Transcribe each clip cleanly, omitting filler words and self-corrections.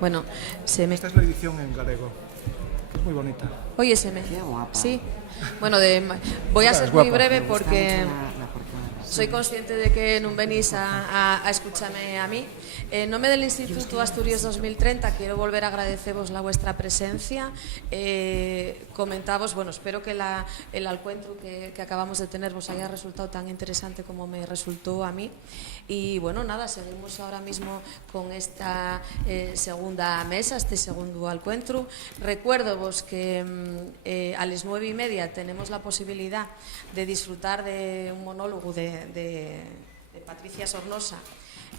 Bueno, Esta es la edición en galego, que es muy bonita. Óyeseme. Qué guapa. Sí. Bueno, voy a ser moi breve porque soy consciente de que non venís a escucharme a mí. En nome del Instituto Asturias 2030 quiero volver a agradeceros la vuestra presencia. Comentavos, bueno, espero que el encuentro que acabamos de tener vos haya resultado tan interesante como me resultó a mí. Y bueno, nada, seguimos ahora mismo con esta segunda mesa, este segundo encuentro. Recuerdo vos que a las 9:30 tenemos la posibilidad de disfrutar de un monólogo de Patricia Sornosa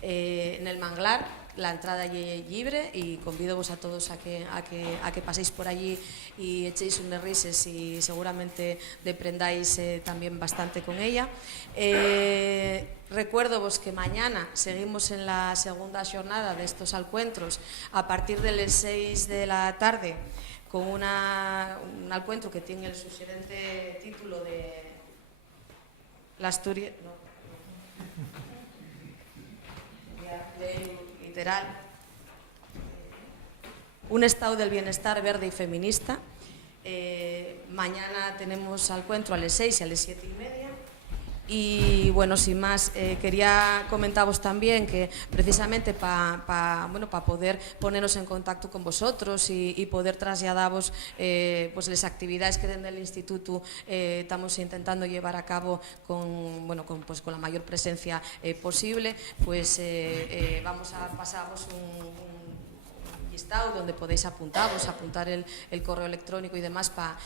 en el Manglar. La entrada es libre y convido vos a todos a que paséis por allí y echéis unas risas y seguramente deprendáis también bastante con ella. Recuerdo vos que mañana seguimos en la segunda jornada de estos encuentros a partir de las 6 de la tarde con un encuentro que tiene el sugerente título de la Asturias... No. Literal, un estado del bienestar verde y feminista. Mañana tenemos encuentro a las 6 y a las 7:30. Y bueno, sin más, quería comentaros también que precisamente para poder ponernos en contacto con vosotros y poder trasladaros pues las actividades que desde el Instituto estamos intentando llevar a cabo con la mayor presencia posible, pues vamos a pasaros un listado donde podéis apuntar el correo electrónico y demás para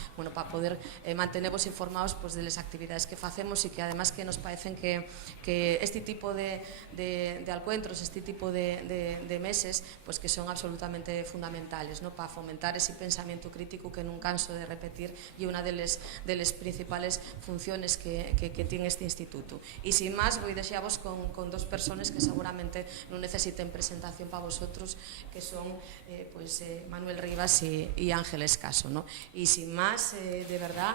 poder manteneros informados pues, de las actividades que hacemos y que además que nos parecen que este tipo de encuentros, este tipo de meses, pues que son absolutamente fundamentales, ¿no? Para fomentar ese pensamiento crítico que no canso de repetir y una de las principales funciones que tiene este instituto. Y sin más, voy a desearos con dos personas que seguramente no necesiten presentación para vosotros, que son Manuel Rivas y Ángel Escaso, ¿no? Y sin más, de verdad,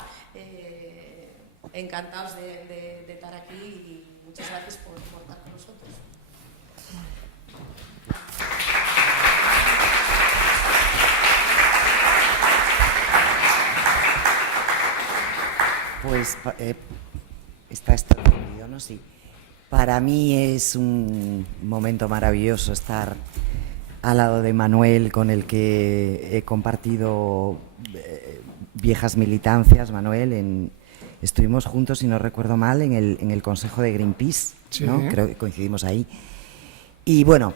encantados de estar aquí y muchas gracias por estar con nosotros. Pues está extraordinario, ¿no? Sí. Para mí es un momento maravilloso estar al lado de Manuel, con el que he compartido viejas militancias. Manuel, estuvimos juntos, si no recuerdo mal, en el Consejo de Greenpeace, sí, ¿no? Creo que coincidimos ahí. Y bueno,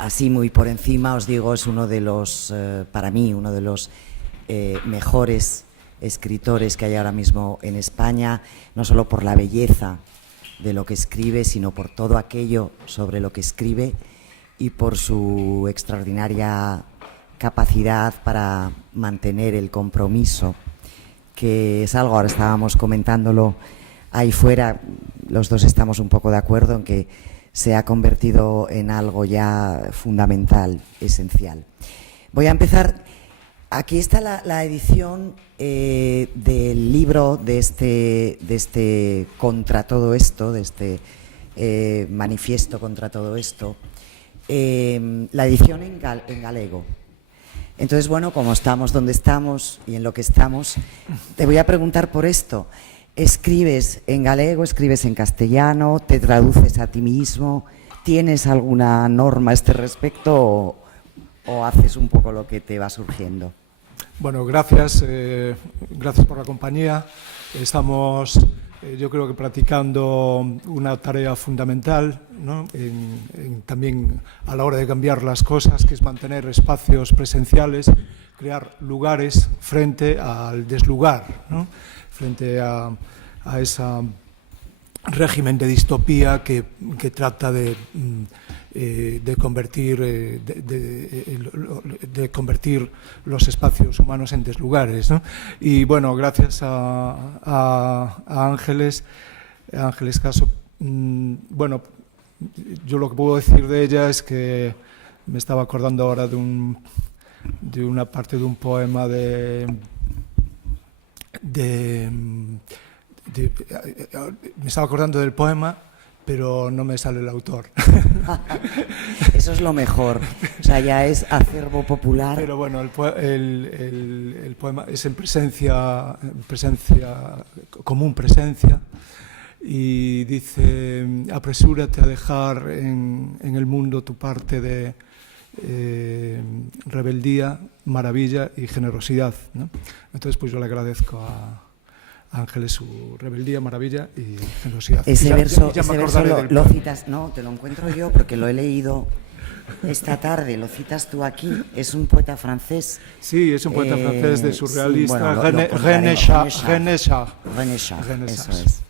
así muy por encima os digo, es uno de los, para mí, uno de los mejores escritores que hay ahora mismo en España, no solo por la belleza de lo que escribe, sino por todo aquello sobre lo que escribe y por su extraordinaria capacidad para mantener el compromiso, que es algo, ahora estábamos comentándolo ahí fuera, los dos estamos un poco de acuerdo en que se ha convertido en algo ya fundamental, esencial. Voy a empezar, aquí está la edición del libro de este contra todo esto, de este manifiesto contra todo esto, la edición en galego. Entonces, bueno, como estamos donde estamos y en lo que estamos, te voy a preguntar por esto. ¿Escribes en galego, escribes en castellano, te traduces a ti mismo? ¿Tienes alguna norma a este respecto o haces un poco lo que te va surgiendo? Bueno, gracias, gracias por la compañía. Estamos, yo creo que practicando una tarea fundamental, ¿no? También a la hora de cambiar las cosas, que es mantener espacios presenciales, crear lugares frente al deslugar, ¿no? Frente a ese régimen de distopía que trata de convertir los espacios humanos en deslugares, ¿no? Y bueno, gracias a Ángeles Caso, bueno, yo lo que puedo decir de ella es que me estaba acordando ahora de una parte de un poema me estaba acordando del poema, pero no me sale el autor. Eso es lo mejor, o sea, ya es acervo popular. Pero bueno, el poema es en presencia, común presencia, y dice: apresúrate a dejar en el mundo tu parte de rebeldía, maravilla y generosidad, ¿no? Entonces, pues yo le agradezco a Ángeles su rebeldía, maravilla y generosidad. Ese verso lo citas, no, te lo encuentro yo porque lo he leído esta tarde, lo citas tú aquí, es un poeta francés. Sí, es un poeta francés de surrealista, bueno, René Char, eso es.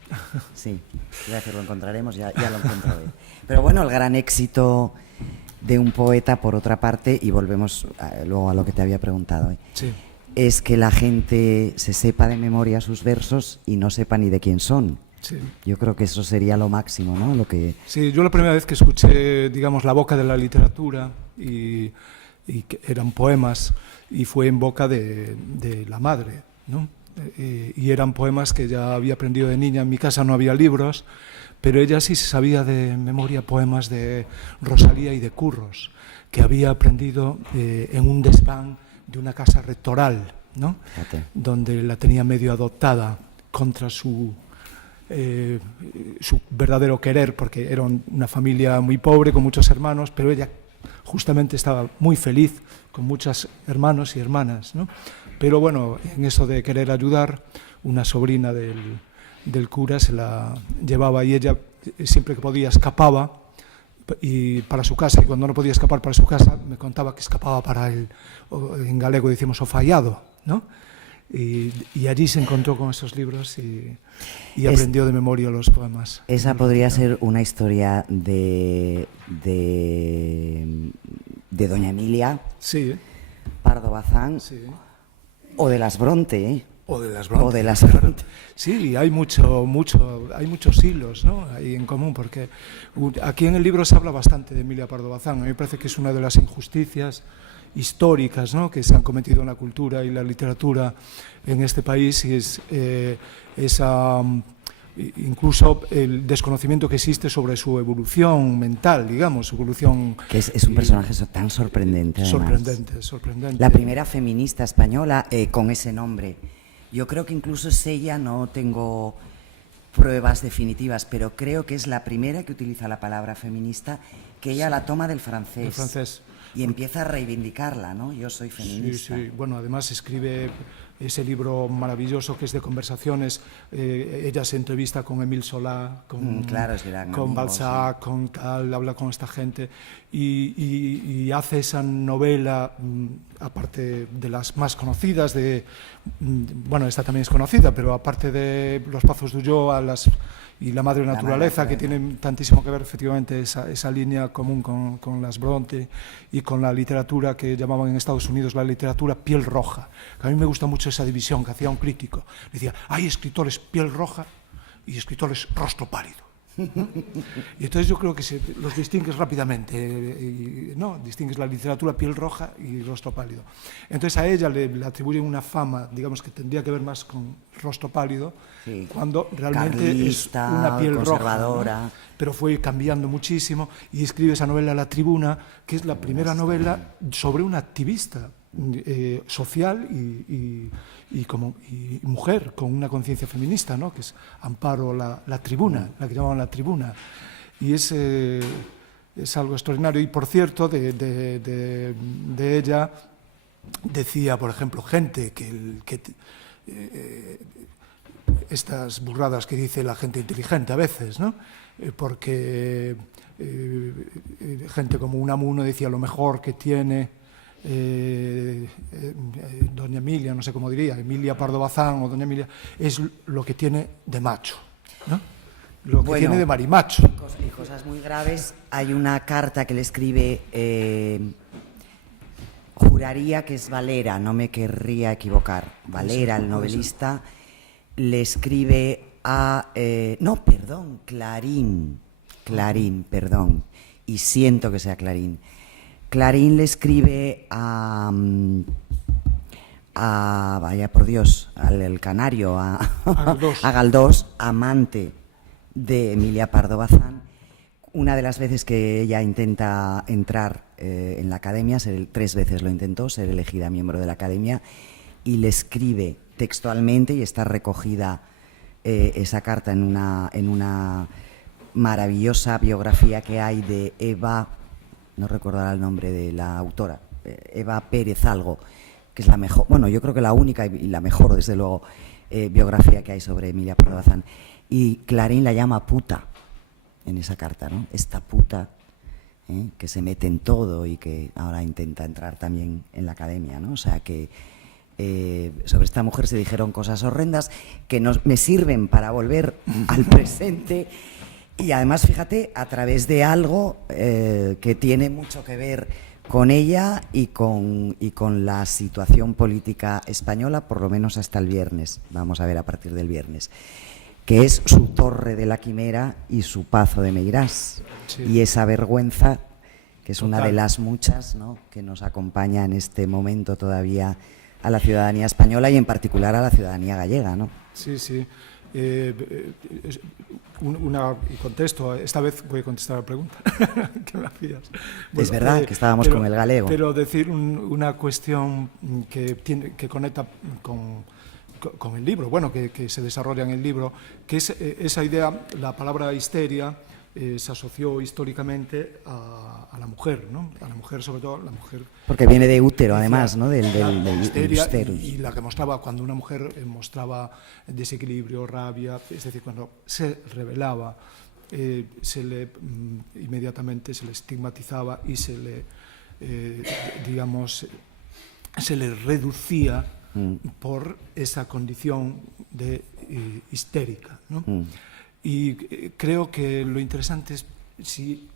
Sí, gracias, lo encontraremos, ya lo encuentro hoy. Pero bueno, el gran éxito de un poeta, por otra parte, y volvemos luego a lo que te había preguntado hoy. Sí. Es que la gente se sepa de memoria sus versos y no sepa ni de quién son. Sí. Yo creo que eso sería lo máximo, ¿no? Lo que... Sí, yo la primera vez que escuché, digamos, la boca de la literatura y que eran poemas, y fue en boca de la madre, ¿no? Y eran poemas que ya había aprendido de niña. En mi casa no había libros, pero ella sí se sabía de memoria poemas de Rosalía y de Curros, que había aprendido en un desván de una casa rectoral, ¿no? Donde la tenía medio adoptada contra su verdadero querer, porque era una familia muy pobre, con muchos hermanos, pero ella justamente estaba muy feliz con muchos hermanos y hermanas, ¿no? Pero bueno, en eso de querer ayudar, una sobrina del cura se la llevaba, y ella siempre que podía escapaba y para su casa, y cuando no podía escapar para su casa me contaba que escapaba para en galego decimos o fallado, ¿no? Y allí se encontró con esos libros y aprendió de memoria los poemas. Esa podría ser una historia de doña Emilia, sí, Pardo Bazán, sí, o de las Bronte, ¿eh? O de las Bronte. O de las Bronte. Sí, hay muchos hilos, ¿no? Ahí en común, porque aquí en el libro se habla bastante de Emilia Pardo Bazán. A mí me parece que es una de las injusticias históricas, ¿no?, que se han cometido en la cultura y la literatura en este país, y es incluso el desconocimiento que existe sobre su evolución mental, digamos, su evolución... Que es un personaje tan sorprendente, además. Sorprendente. La primera feminista española con ese nombre. Yo creo que incluso es ella, no tengo pruebas definitivas, pero creo que es la primera que utiliza la palabra feminista, que ella la toma del francés. El francés. Y empieza a reivindicarla, ¿no? Yo soy feminista. Sí. Bueno, además escribe ese libro maravilloso que es de conversaciones. Ella se entrevista con Émile Zola, con Balzac, sí, con tal, habla con esta gente y hace esa novela, aparte de las más conocidas, bueno, esta también es conocida, pero aparte de Los Pazos de Ulloa y La Madre Naturaleza, que tienen tantísimo que ver efectivamente esa línea común con las Bronte y con la literatura que llamaban en Estados Unidos la literatura piel roja. A mí me gusta mucho esa división que hacía un crítico. Decía, hay escritores piel roja y escritores rostro pálido. Y entonces yo creo que los distingues rápidamente, ¿no? Distingues la literatura piel roja y rostro pálido. Entonces a ella le atribuyen una fama, digamos, que tendría que ver más con rostro pálido, sí, cuando realmente carlista, es una piel conservadora, roja, ¿no? Pero fue cambiando muchísimo, y escribe esa novela La Tribuna, que es la primera novela sobre una activista social y mujer, con una conciencia feminista, ¿no? Que es Amparo la tribuna, la que llamaban la tribuna. Y es algo extraordinario. Y por cierto, de ella decía, por ejemplo, gente que estas burradas que dice la gente inteligente a veces, ¿no? Porque gente como Unamuno decía lo mejor que tiene doña Emilia, no sé cómo diría, Emilia Pardo Bazán o doña Emilia, es lo que tiene de macho, ¿no? Lo que tiene de marimacho. Y cosas muy graves. Hay una carta que le escribe, juraría que es Valera, no me querría equivocar, Valera, el novelista, le escribe a... no, perdón, Clarín, perdón, y siento que sea Clarín. Clarín le escribe a vaya por Dios, al canario, a Galdós, amante de Emilia Pardo Bazán. Una de las veces que ella intenta entrar en la academia, 3 veces lo intentó, ser elegida miembro de la academia, y le escribe textualmente, y está recogida esa carta en una maravillosa biografía que hay de Eva, no recordará el nombre de la autora, Eva Pérez algo, que es la mejor, bueno, yo creo que la única y la mejor, desde luego, biografía que hay sobre Emilia Pardo Bazán. Y Clarín la llama puta en esa carta, ¿no? Esta puta que se mete en todo y que ahora intenta entrar también en la academia, ¿no? O sea que sobre esta mujer se dijeron cosas horrendas que me sirven para volver al presente. Y además, fíjate, a través de algo que tiene mucho que ver con ella y con la situación política española, por lo menos hasta el viernes, vamos a ver a partir del viernes, que es su Torre de la Quimera y su Pazo de Meirás. Sí. Y esa vergüenza, que es una de las muchas, ¿no?, que nos acompaña en este momento todavía a la ciudadanía española y en particular a la ciudadanía gallega, ¿no? Sí, sí. Y contesto, esta vez voy a contestar la pregunta que me hacías. Bueno, es verdad que estábamos con el galego. Pero decir una cuestión que conecta con el libro, bueno, que se desarrolla en el libro, que es esa idea, la palabra histeria se asoció históricamente a la mujer, ¿no? A la mujer, sobre todo la mujer. Porque viene de útero, además, ¿no? Del histeria, útero. Y la que mostraba, cuando una mujer mostraba desequilibrio, rabia, es decir, cuando se rebelaba, inmediatamente se le estigmatizaba y se le reducía por esa condición de histérica, ¿no? Y creo que lo interesante es, si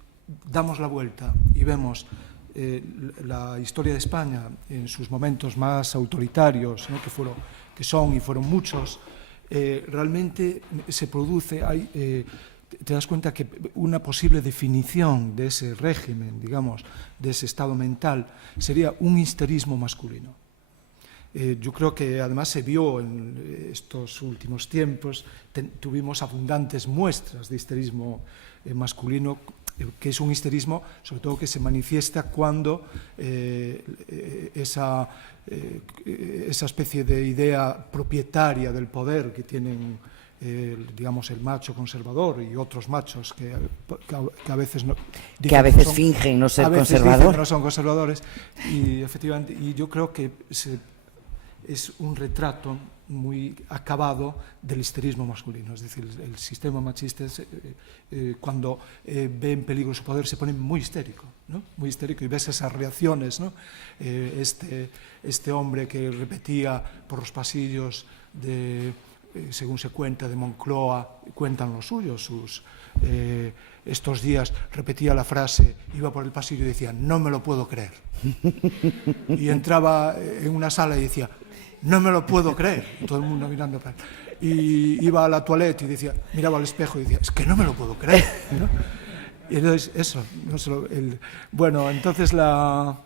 damos la vuelta y vemos la historia de España en sus momentos más autoritarios, ¿no?, que fueron muchos, realmente se produce, te das cuenta que una posible definición de ese régimen, digamos, de ese estado mental, sería un histerismo masculino. Yo creo que además se vio en estos últimos tiempos, tuvimos abundantes muestras de histerismo masculino, que es un histerismo sobre todo que se manifiesta cuando esa especie de idea propietaria del poder que tienen digamos el macho conservador y otros machos que a veces no, que a veces fingen no ser conservadores, no son conservadores, y efectivamente, y yo creo que es un retrato muy acabado del histerismo masculino. Es decir, el sistema machista cuando ve en peligro su poder se pone muy histérico, ¿no? Muy histérico, y ves esas reacciones, ¿no? Este hombre que repetía por los pasillos según se cuenta, de Moncloa, cuentan los suyos, estos días repetía la frase, iba por el pasillo y decía, no me lo puedo creer. Y entraba en una sala y decía, no me lo puedo creer, todo el mundo mirando para él. Y iba a la toilette y decía, miraba al espejo y decía, es que no me lo puedo creer, ¿no? Y entonces eso, bueno, entonces la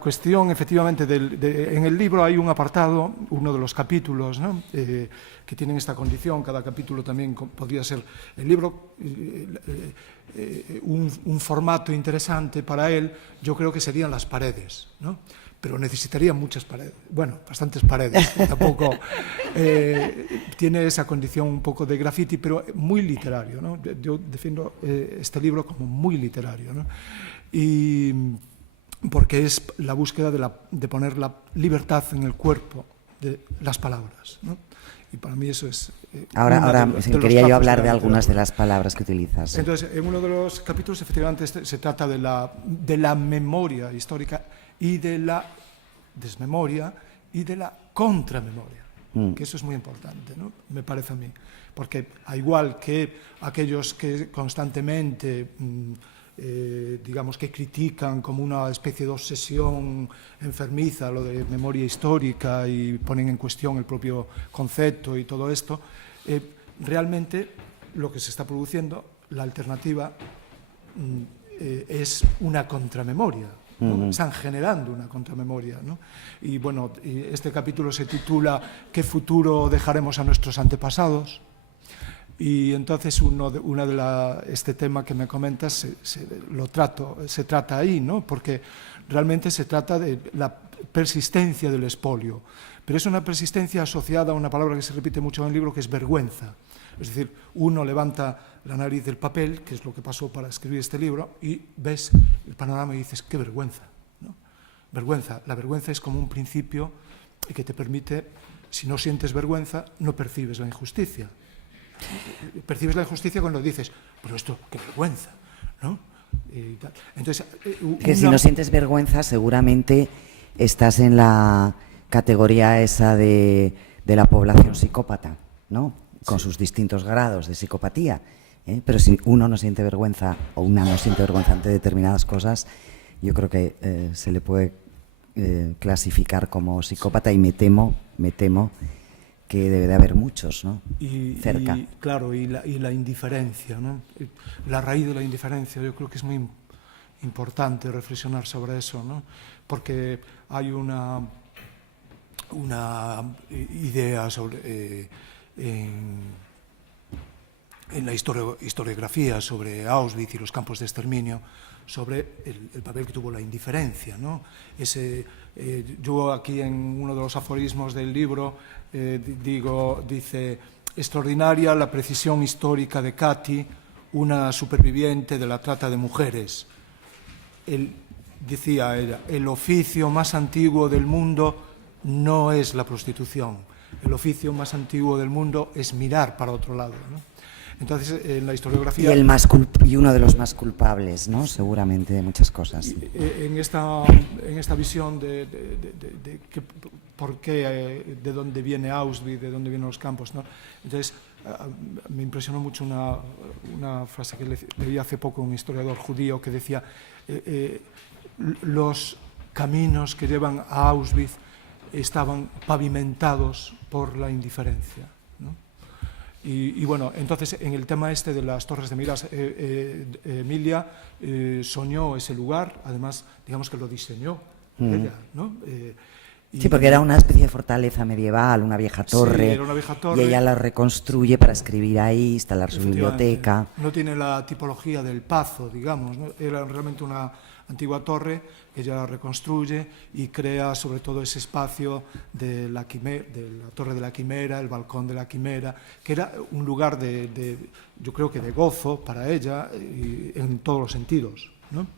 cuestión, efectivamente, en el libro hay un apartado, uno de los capítulos, ¿no?, que tienen esta condición. Cada capítulo también podría ser el libro, un formato interesante para él, yo creo que serían las paredes, ¿no? pero necesitaría muchas paredes, bueno, bastantes paredes, tampoco tiene esa condición un poco de graffiti, pero muy literario, ¿no? Yo defiendo este libro como muy literario, ¿no? Y porque es la búsqueda de poner la libertad en el cuerpo de las palabras, ¿no? Y para mí eso es... Ahora quería yo hablar de algunas de las palabras que utilizas. Entonces, en uno de los capítulos, efectivamente, se trata de la memoria histórica y de la desmemoria y de la contramemoria, que eso es muy importante, ¿no? Me parece a mí, porque al igual que aquellos que constantemente... digamos que critican como una especie de obsesión enfermiza lo de memoria histórica y ponen en cuestión el propio concepto y todo esto, realmente lo que se está produciendo, la alternativa es una contramemoria, ¿no? Están generando una contramemoria, ¿no? Y bueno, este capítulo se titula ¿Qué futuro dejaremos a nuestros antepasados? Y entonces este tema que me comentas se trata ahí, ¿no? Porque realmente se trata de la persistencia del expolio, pero es una persistencia asociada a una palabra que se repite mucho en el libro, que es vergüenza. Es decir, uno levanta la nariz del papel, que es lo que pasó para escribir este libro, y ves el panorama y dices, qué vergüenza, ¿no? Vergüenza. La vergüenza es como un principio que te permite, si no sientes vergüenza, no percibes la injusticia. Percibes la injusticia cuando dices, pero esto, qué vergüenza, ¿no? Entonces, que si no sientes vergüenza, seguramente estás en la categoría esa de la población psicópata, ¿no? Con sus distintos grados de psicopatía. Pero si uno no siente vergüenza o una no siente vergüenza ante determinadas cosas, yo creo que se le puede clasificar como psicópata, y me temo que debe de haber muchos, ¿no? Cerca. Claro, y la indiferencia, ¿no? La raíz de la indiferencia, yo creo que es muy importante reflexionar sobre eso, ¿no? Porque hay una idea sobre en la historiografía sobre Auschwitz y los campos de exterminio, sobre el papel que tuvo la indiferencia, ¿no? Yo aquí en uno de los aforismos del libro dice, extraordinaria la precisión histórica de Katy, una superviviente de la trata de mujeres. Decía ella, el oficio más antiguo del mundo no es la prostitución, el oficio más antiguo del mundo es mirar para otro lado, ¿no? Entonces, en la historiografía... Y uno de los más culpables, ¿no? Seguramente, de muchas cosas. En esta visión de por qué, de dónde viene Auschwitz, de dónde vienen los campos, ¿no? Entonces, me impresionó mucho una frase que leí hace poco un historiador judío que decía los caminos que llevan a Auschwitz estaban pavimentados por la indiferencia, ¿no? Y bueno, entonces en el tema este de las Torres de Miras, Emilia soñó ese lugar, además digamos que lo diseñó ella, ¿no? Sí, porque era una especie de fortaleza medieval, una vieja torre, sí, era una vieja torre, y ella la reconstruye para escribir ahí, instalar su biblioteca. No tiene la tipología del Pazo, digamos, ¿no? Era realmente una antigua torre, ella la reconstruye y crea sobre todo ese espacio de la Torre de la Quimera, el Balcón de la Quimera, que era un lugar yo creo que de gozo para ella en todos los sentidos, ¿no?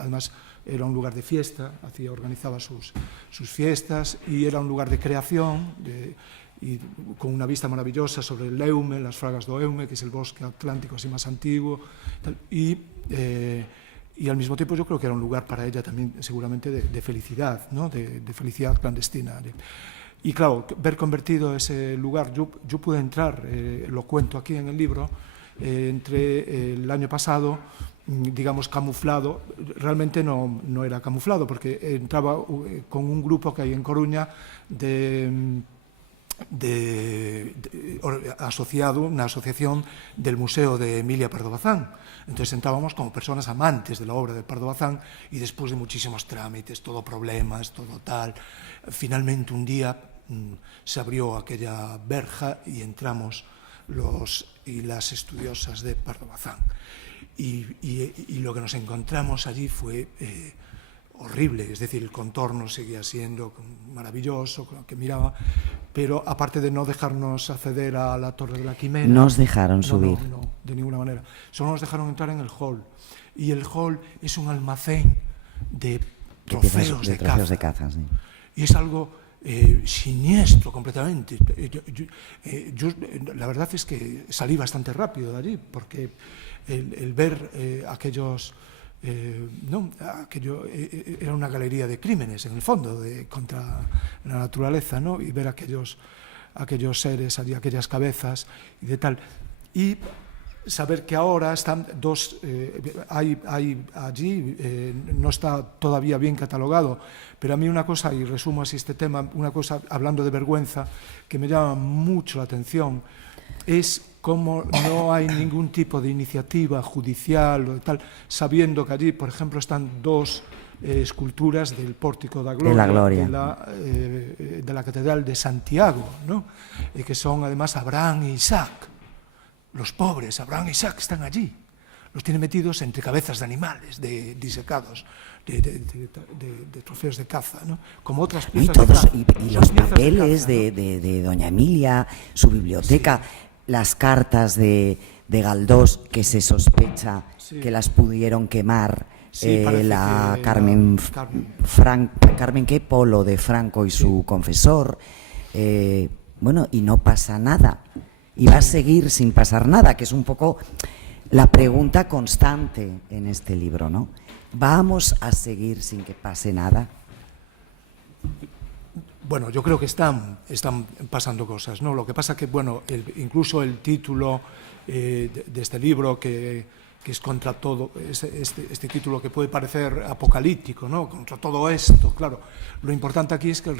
Además, era un lugar de fiesta, organizaba sus fiestas, y era un lugar de creación, y con una vista maravillosa sobre el Eume, las Fragas do Eume, que es el bosque atlántico así más antiguo, y al mismo tiempo yo creo que era un lugar para ella también seguramente de felicidad, ¿no? de felicidad clandestina. Y claro, ver convertido ese lugar, yo pude entrar, lo cuento aquí en el libro, entré el año pasado, digamos camuflado, realmente no era camuflado, porque entraba con un grupo que hay en Coruña asociado, una asociación del Museo de Emilia Pardo Bazán. Entonces entrábamos como personas amantes de la obra de Pardo Bazán, y después de muchísimos trámites, todo problemas, todo tal, finalmente un día se abrió aquella verja y entramos los y las estudiosas de Pardo Bazán. Y lo que nos encontramos allí fue horrible, es decir, el contorno seguía siendo maravilloso, que miraba, pero aparte de no dejarnos acceder a la Torre de la Quimera... Nos dejaron subir. No, de ninguna manera. Solo nos dejaron entrar en el hall. Y el hall es un almacén de trofeos de caza. Sí. Y es algo siniestro completamente. Yo, la verdad es que salí bastante rápido de allí, porque el ver aquellos... aquello era una galería de crímenes, en el fondo, contra la naturaleza, ¿no? Y ver aquellos seres allí, aquellas cabezas y de tal. Y saber que ahora están hay allí, no está todavía bien catalogado, pero a mí una cosa, y resumo así este tema, una cosa, hablando de vergüenza, que me llama mucho la atención, es cómo no hay ningún tipo de iniciativa judicial o tal, sabiendo que allí, por ejemplo, están dos esculturas del Pórtico de la Gloria. De la Catedral de Santiago, ¿no? Que son además Abraham e Isaac. Los pobres, Abraham e Isaac, están allí. Los tiene metidos entre cabezas de animales, disecados, de trofeos de caza, ¿no? Como otras piezas de caza. Y los papeles de doña Emilia, su biblioteca, las cartas de Galdós, que se sospecha que las pudieron quemar, la Carmen Polo de Franco y su confesor. Bueno, y no pasa nada. Y va a seguir sin pasar nada, que es un poco la pregunta constante en este libro, ¿no? ¿Vamos a seguir sin que pase nada? Bueno, yo creo que están pasando cosas, ¿no? Lo que pasa que, bueno, incluso el título de este libro, que es contra todo, este título que puede parecer apocalíptico, ¿no? Contra todo esto, claro. Lo importante aquí es que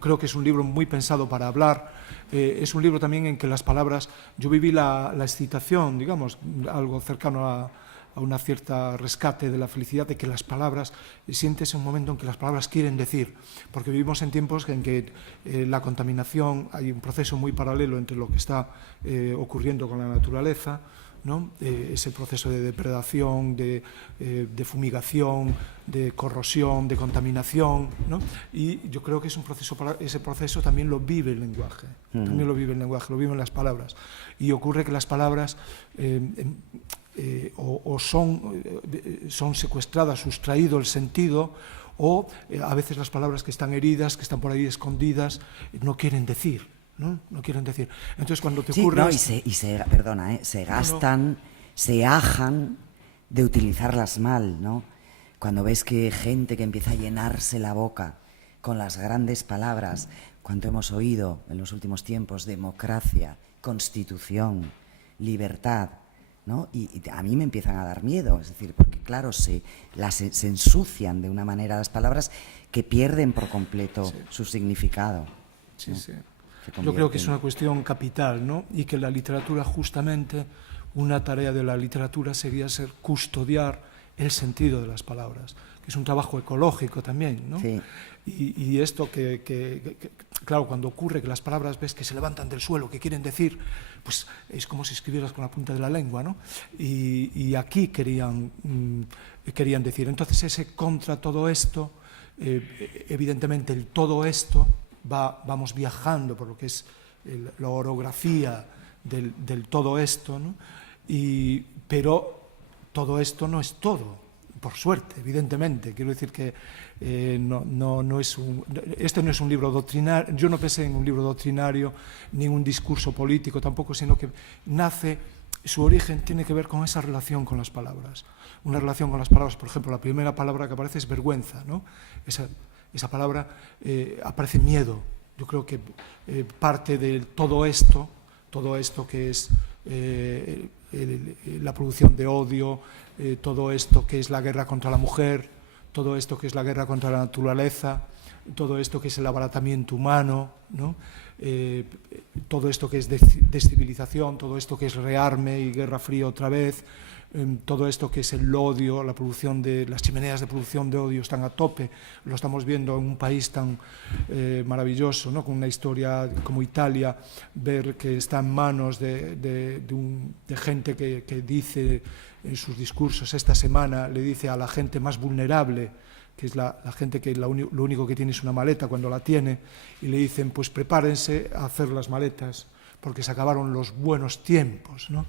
creo que es un libro muy pensado para hablar, es un libro también en que las palabras, yo viví la excitación, digamos, algo cercano a una cierta rescate de la felicidad, de que las palabras, sientes un momento en que las palabras quieren decir, porque vivimos en tiempos en que la contaminación, hay un proceso muy paralelo entre lo que está ocurriendo con la naturaleza, ¿no? Ese proceso de depredación, de fumigación, de corrosión, de contaminación, ¿no? Y yo creo que es un proceso, ese proceso también lo vive el lenguaje, también lo vive el lenguaje, lo viven las palabras. Y ocurre que las palabras o son secuestradas, sustraído el sentido, o a veces las palabras que están heridas, que están por ahí escondidas, no quieren decir. ¿No? No quieren decir. Entonces, cuando te ocurre... se gastan, se ajan de utilizarlas mal, ¿no? Cuando ves que gente que empieza a llenarse la boca con las grandes palabras, cuanto hemos oído en los últimos tiempos, democracia, constitución, libertad, ¿no? Y a mí me empiezan a dar miedo, es decir, porque claro, se ensucian de una manera las palabras que pierden por completo su significado. Sí, ¿no? Sí. Yo creo que es una cuestión capital, ¿no? Y que la literatura, justamente, una tarea de la literatura sería ser custodiar el sentido de las palabras, que es un trabajo ecológico también, ¿no? Sí. Y esto claro, cuando ocurre que las palabras ves que se levantan del suelo, que quieren decir, pues es como si escribieras con la punta de la lengua, ¿no? Y aquí querían decir. Entonces, ese contra todo esto, evidentemente el todo esto, vamos viajando por lo que es la orografía del todo esto, ¿no? Pero todo esto no es todo, por suerte, evidentemente. Quiero decir que este no es un libro doctrinario, yo no pensé en un libro doctrinario, ni un discurso político tampoco, sino que su origen tiene que ver con esa relación con las palabras. Una relación con las palabras, por ejemplo, la primera palabra que aparece es vergüenza, ¿no? Esa palabra aparece miedo. Yo creo que parte de todo esto que es la producción de odio, todo esto que es la guerra contra la mujer, todo esto que es la guerra contra la naturaleza, todo esto que es el abaratamiento humano, ¿no? Todo esto que es descivilización, todo esto que es rearme y guerra fría otra vez, todo esto que es el odio, la producción las chimeneas de producción de odio están a tope, lo estamos viendo en un país tan maravilloso, ¿no? Con una historia como Italia, ver que está en manos de gente que dice en sus discursos esta semana, le dice a la gente más vulnerable que es la gente que lo único que tiene es una maleta cuando la tiene, y le dicen, pues prepárense a hacer las maletas, porque se acabaron los buenos tiempos, ¿no?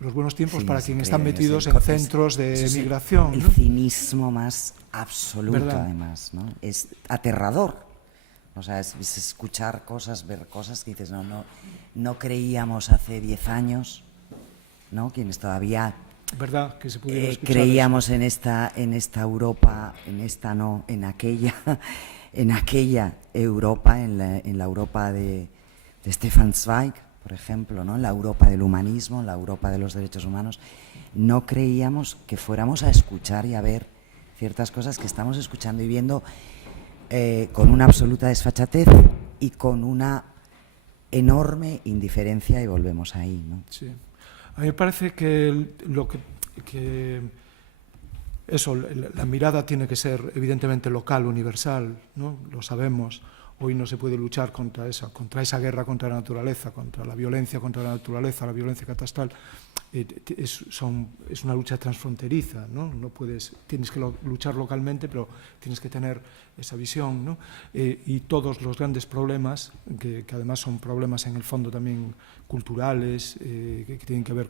Los buenos tiempos para quienes están metidos en centros de migración. El cinismo más absoluto, ¿verdad? Además, ¿no? Es aterrador. O sea, es escuchar cosas, ver cosas que dices, no creíamos hace 10 años, ¿no? Quienes todavía ¿verdad? Que se pudiera escuchar creíamos en esta Europa, en aquella Europa, en la Europa de Stefan Zweig, por ejemplo, ¿no? En la Europa del humanismo, en la Europa de los derechos humanos. No creíamos que fuéramos a escuchar y a ver ciertas cosas que estamos escuchando y viendo con una absoluta desfachatez y con una enorme indiferencia, y volvemos ahí, ¿no? Sí. A mí me parece que la mirada tiene que ser evidentemente local, universal, ¿no? Lo sabemos. Hoy no se puede luchar contra esa guerra contra la naturaleza, contra la violencia contra la naturaleza, la violencia catastral. Es una lucha transfronteriza, ¿no? Tienes que luchar localmente, pero tienes que tener esa visión, ¿no? Y todos los grandes problemas, que además son problemas en el fondo también culturales, que tienen que ver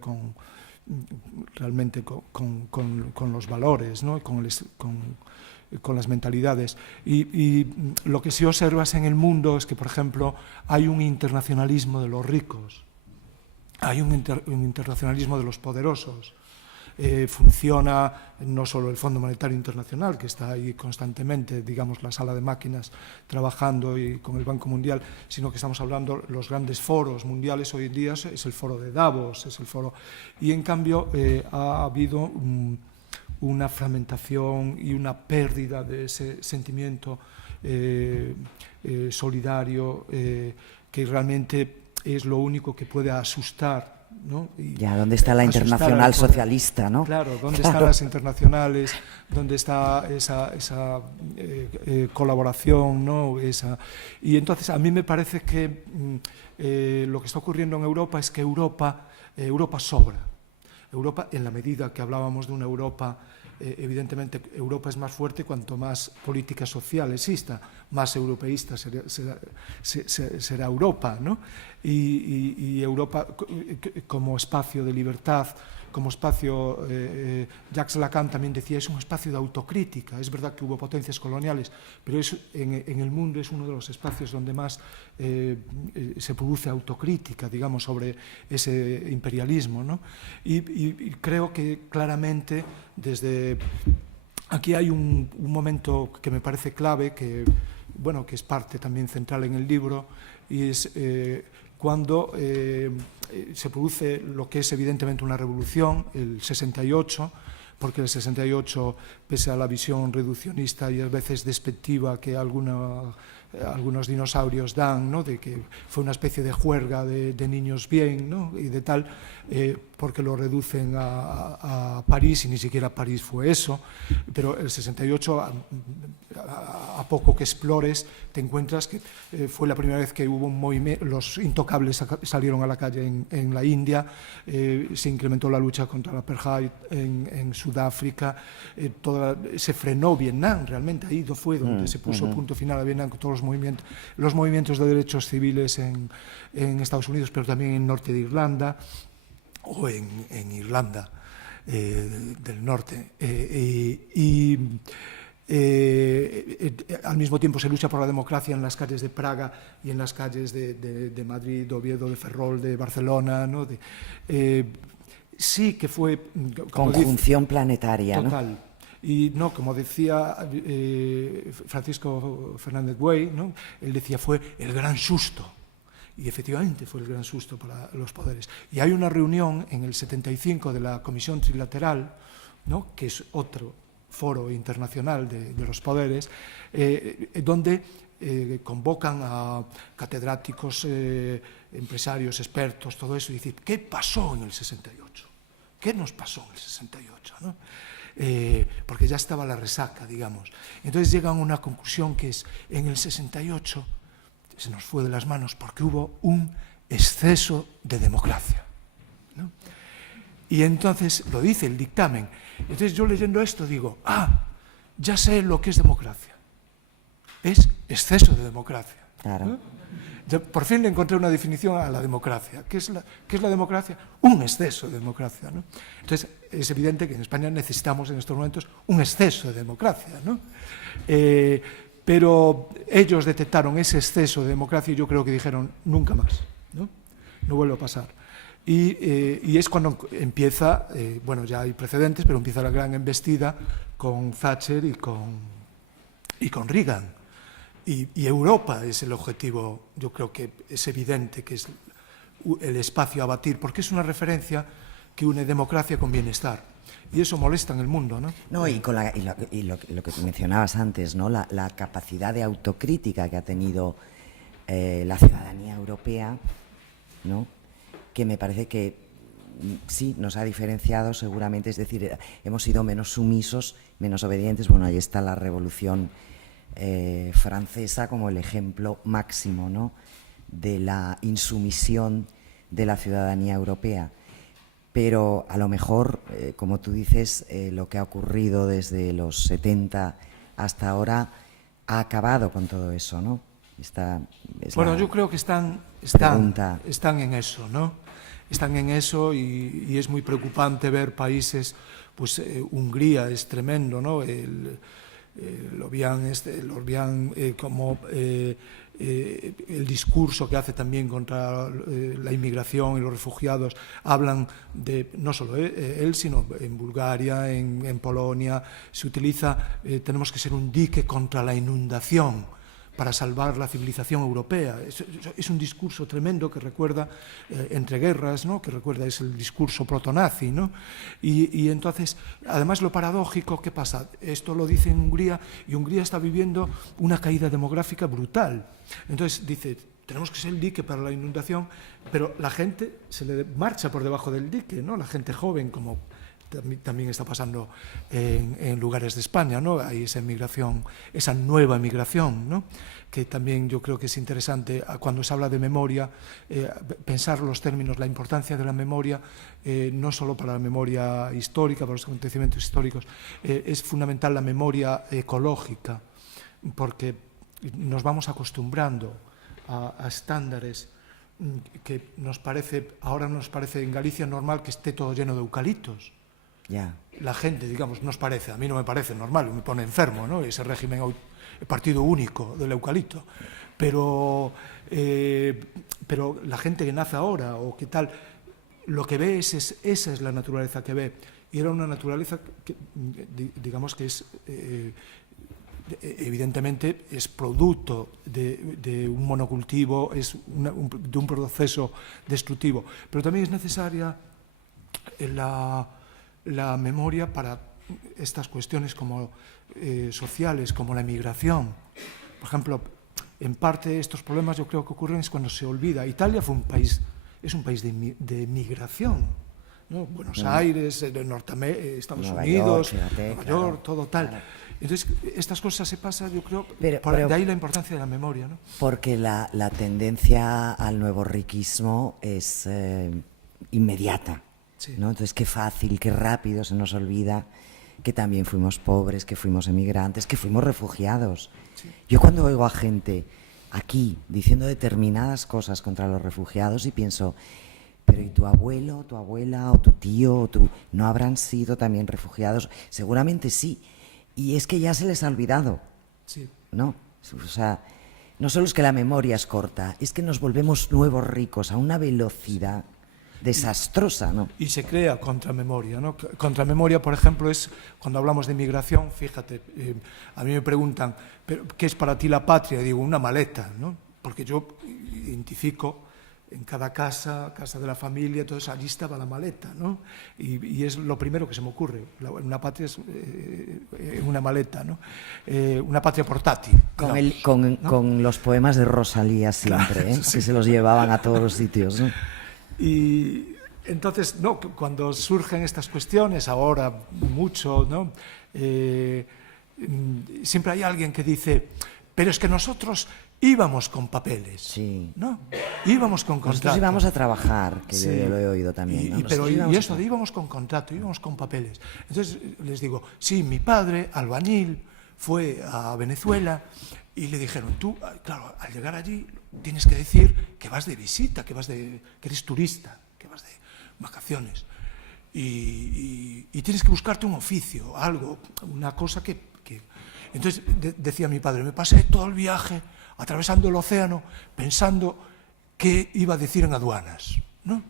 realmente con los valores, ¿no? Con las mentalidades. Y lo que sí observas en el mundo es que, por ejemplo, hay un internacionalismo de los ricos, hay un internacionalismo de los poderosos. Funciona no solo el Fondo Monetario Internacional, que está ahí constantemente, digamos, la sala de máquinas trabajando y con el Banco Mundial, sino que estamos hablando los grandes foros mundiales hoy en día, es el foro de Davos, es el foro. Y en cambio ha habido una fragmentación y una pérdida de ese sentimiento solidario que realmente es lo único que puede asustar, ¿no? Ya, ¿dónde está la internacional socialista, no? Claro, ¿dónde están las internacionales? ¿Dónde está esa colaboración, ¿no? Y entonces a mí me parece que lo que está ocurriendo en Europa es que Europa sobra. Europa, en la medida que hablábamos de una Europa, evidentemente Europa es más fuerte cuanto más política social exista, más europeísta será Europa, ¿no? Y Europa como espacio de libertad, como espacio, Jacques Lacan también decía, es un espacio de autocrítica. Es verdad que hubo potencias coloniales, pero en el mundo es uno de los espacios donde más se produce autocrítica, digamos, sobre ese imperialismo, ¿no? Y creo que claramente desde aquí hay un momento que me parece clave, que es parte también central en el libro, y es cuando se produce lo que es evidentemente una revolución, el 68, porque el 68, pese a la visión reduccionista y a veces despectiva que algunos dinosaurios dan, ¿no? De que fue una especie de juerga de niños bien, ¿no? Y de tal, porque lo reducen a París, y ni siquiera París fue eso, pero el 68, a poco que explores, te encuentras que fue la primera vez que hubo un movimiento, los intocables salieron a la calle en la India, se incrementó la lucha contra el apartheid en Sudáfrica, se frenó Vietnam, realmente ahí fue donde se puso punto final a Vietnam, con todos los movimientos de derechos civiles en Estados Unidos, pero también en el norte de Irlanda, o en Irlanda del norte. Al mismo tiempo se lucha por la democracia en las calles de Praga y en las calles de Madrid, de Oviedo, de Ferrol, de Barcelona, ¿no? Sí que fue... Conjunción planetaria, total, ¿no? Y no, como decía Francisco Fernández Buey, ¿no? Él decía, fue el gran susto. Y efectivamente fue el gran susto para los poderes. Y hay una reunión en el 75 de la Comisión Trilateral, ¿no? Que es otro foro internacional de los poderes, donde convocan a catedráticos, empresarios, expertos, todo eso, y dicen, ¿qué pasó en el 68? ¿Qué nos pasó en el 68? ¿No? Porque ya estaba la resaca, digamos. Entonces llegan a una conclusión que es, en el 68 se nos fue de las manos porque hubo un exceso de democracia, ¿no? Y entonces lo dice el dictamen. Entonces yo leyendo esto digo, ya sé lo que es democracia. Es exceso de democracia. Claro. Por fin le encontré una definición a la democracia. ¿Qué es la democracia? Un exceso de democracia, ¿no? Entonces, es evidente que en España necesitamos en estos momentos un exceso de democracia, ¿no? Pero ellos detectaron ese exceso de democracia y yo creo que dijeron, nunca más, ¿no? No vuelve a pasar. Y es cuando empieza, bueno, ya hay precedentes, pero empieza la gran embestida con Thatcher y con Reagan. Y Europa es el objetivo, yo creo que es evidente que es el espacio a batir, porque es una referencia que une democracia con bienestar. Y eso molesta en el mundo, ¿no? No, y lo que mencionabas antes, ¿no? La capacidad de autocrítica que ha tenido la ciudadanía europea, ¿no? Que me parece que sí, nos ha diferenciado seguramente, es decir, hemos sido menos sumisos, menos obedientes. Bueno, ahí está la revolución francesa como el ejemplo máximo, ¿no? De la insumisión de la ciudadanía europea. Pero a lo mejor, como tú dices, lo que ha ocurrido desde los 70 hasta ahora ha acabado con todo eso, ¿no? Bueno, yo creo que están en eso, ¿no? Están en eso y es muy preocupante ver países, pues Hungría es tremendo, ¿no? Lo veían como el discurso que hace también contra la inmigración y los refugiados. Hablan de, no solo él, sino en Bulgaria, en Polonia, se utiliza, tenemos que ser un dique contra la inundación para salvar la civilización europea. Es un discurso tremendo que recuerda entre guerras, ¿no? Que recuerda, es el discurso protonazi, ¿no? Y entonces, además lo paradójico, ¿qué pasa? Esto lo dice en Hungría, y Hungría está viviendo una caída demográfica brutal. Entonces dice, tenemos que ser el dique para la inundación, pero la gente se le marcha por debajo del dique, ¿no? La gente joven, como también está pasando en lugares de España, ¿no? Hay esa emigración, esa nueva emigración, ¿no? Que también yo creo que es interesante cuando se habla de memoria, pensar los términos, la importancia de la memoria, no solo para la memoria histórica, para los acontecimientos históricos, es fundamental la memoria ecológica, porque nos vamos acostumbrando a estándares que ahora nos parece en Galicia normal que esté todo lleno de eucaliptos. Yeah. La gente, digamos, nos parece, a mí no me parece normal, me pone enfermo, ¿no? Ese régimen partido único del eucalipto. Pero la gente que nace ahora o qué tal, lo que ve esa es la naturaleza que ve. Y era una naturaleza que digamos que es evidentemente es producto de un monocultivo, es de un proceso destructivo. Pero también es necesaria la memoria para estas cuestiones como sociales, como la emigración. Por ejemplo, en parte estos problemas yo creo que ocurren es cuando se olvida. Italia es un país de migración, ¿no? Buenos Aires, Estados Unidos, Nueva York, todo tal. Claro. Entonces, estas cosas se pasan, yo creo, de ahí la importancia de la memoria, ¿no? Porque la tendencia al nuevo riquismo es inmediata. Sí. ¿No? Entonces, qué fácil, qué rápido se nos olvida que también fuimos pobres, que fuimos emigrantes, que fuimos refugiados. Sí. Yo cuando oigo a gente aquí diciendo determinadas cosas contra los refugiados y pienso, pero ¿y tu abuelo, tu abuela o tu tío no habrán sido también refugiados? Seguramente sí. Y es que ya se les ha olvidado. Sí. ¿No? O sea, no solo es que la memoria es corta, es que nos volvemos nuevos ricos a una velocidad desastrosa, ¿no? Y se crea contramemoria, ¿no? Contramemoria, por ejemplo, es cuando hablamos de migración, fíjate, a mí me preguntan, ¿pero qué es para ti la patria? Y digo, una maleta, ¿no? Porque yo identifico en cada casa de la familia, entonces allí estaba la maleta, ¿no? Y es lo primero que se me ocurre. Una patria es una maleta, ¿no? Una patria portátil. Con los poemas de Rosalía siempre, claro, sí. Que se los llevaban a todos los sitios, ¿no? Y entonces, no, cuando surgen estas cuestiones, ahora mucho, ¿no? Siempre hay alguien que dice, pero es que nosotros íbamos con papeles, sí. ¿No? Íbamos con contrato. Nosotros íbamos a trabajar, que sí. Yo lo he oído también, ¿no? Y esto de íbamos con contrato, íbamos con papeles. Entonces les digo, sí, mi padre, albañil, fue a Venezuela y le dijeron, tú, claro, al llegar allí tienes que decir que vas de visita, que eres turista, que vas de vacaciones. Y tienes que buscarte un oficio, algo, una cosa que... Entonces decía mi padre, me pasé todo el viaje atravesando el océano pensando qué iba a decir en aduanas, ¿no?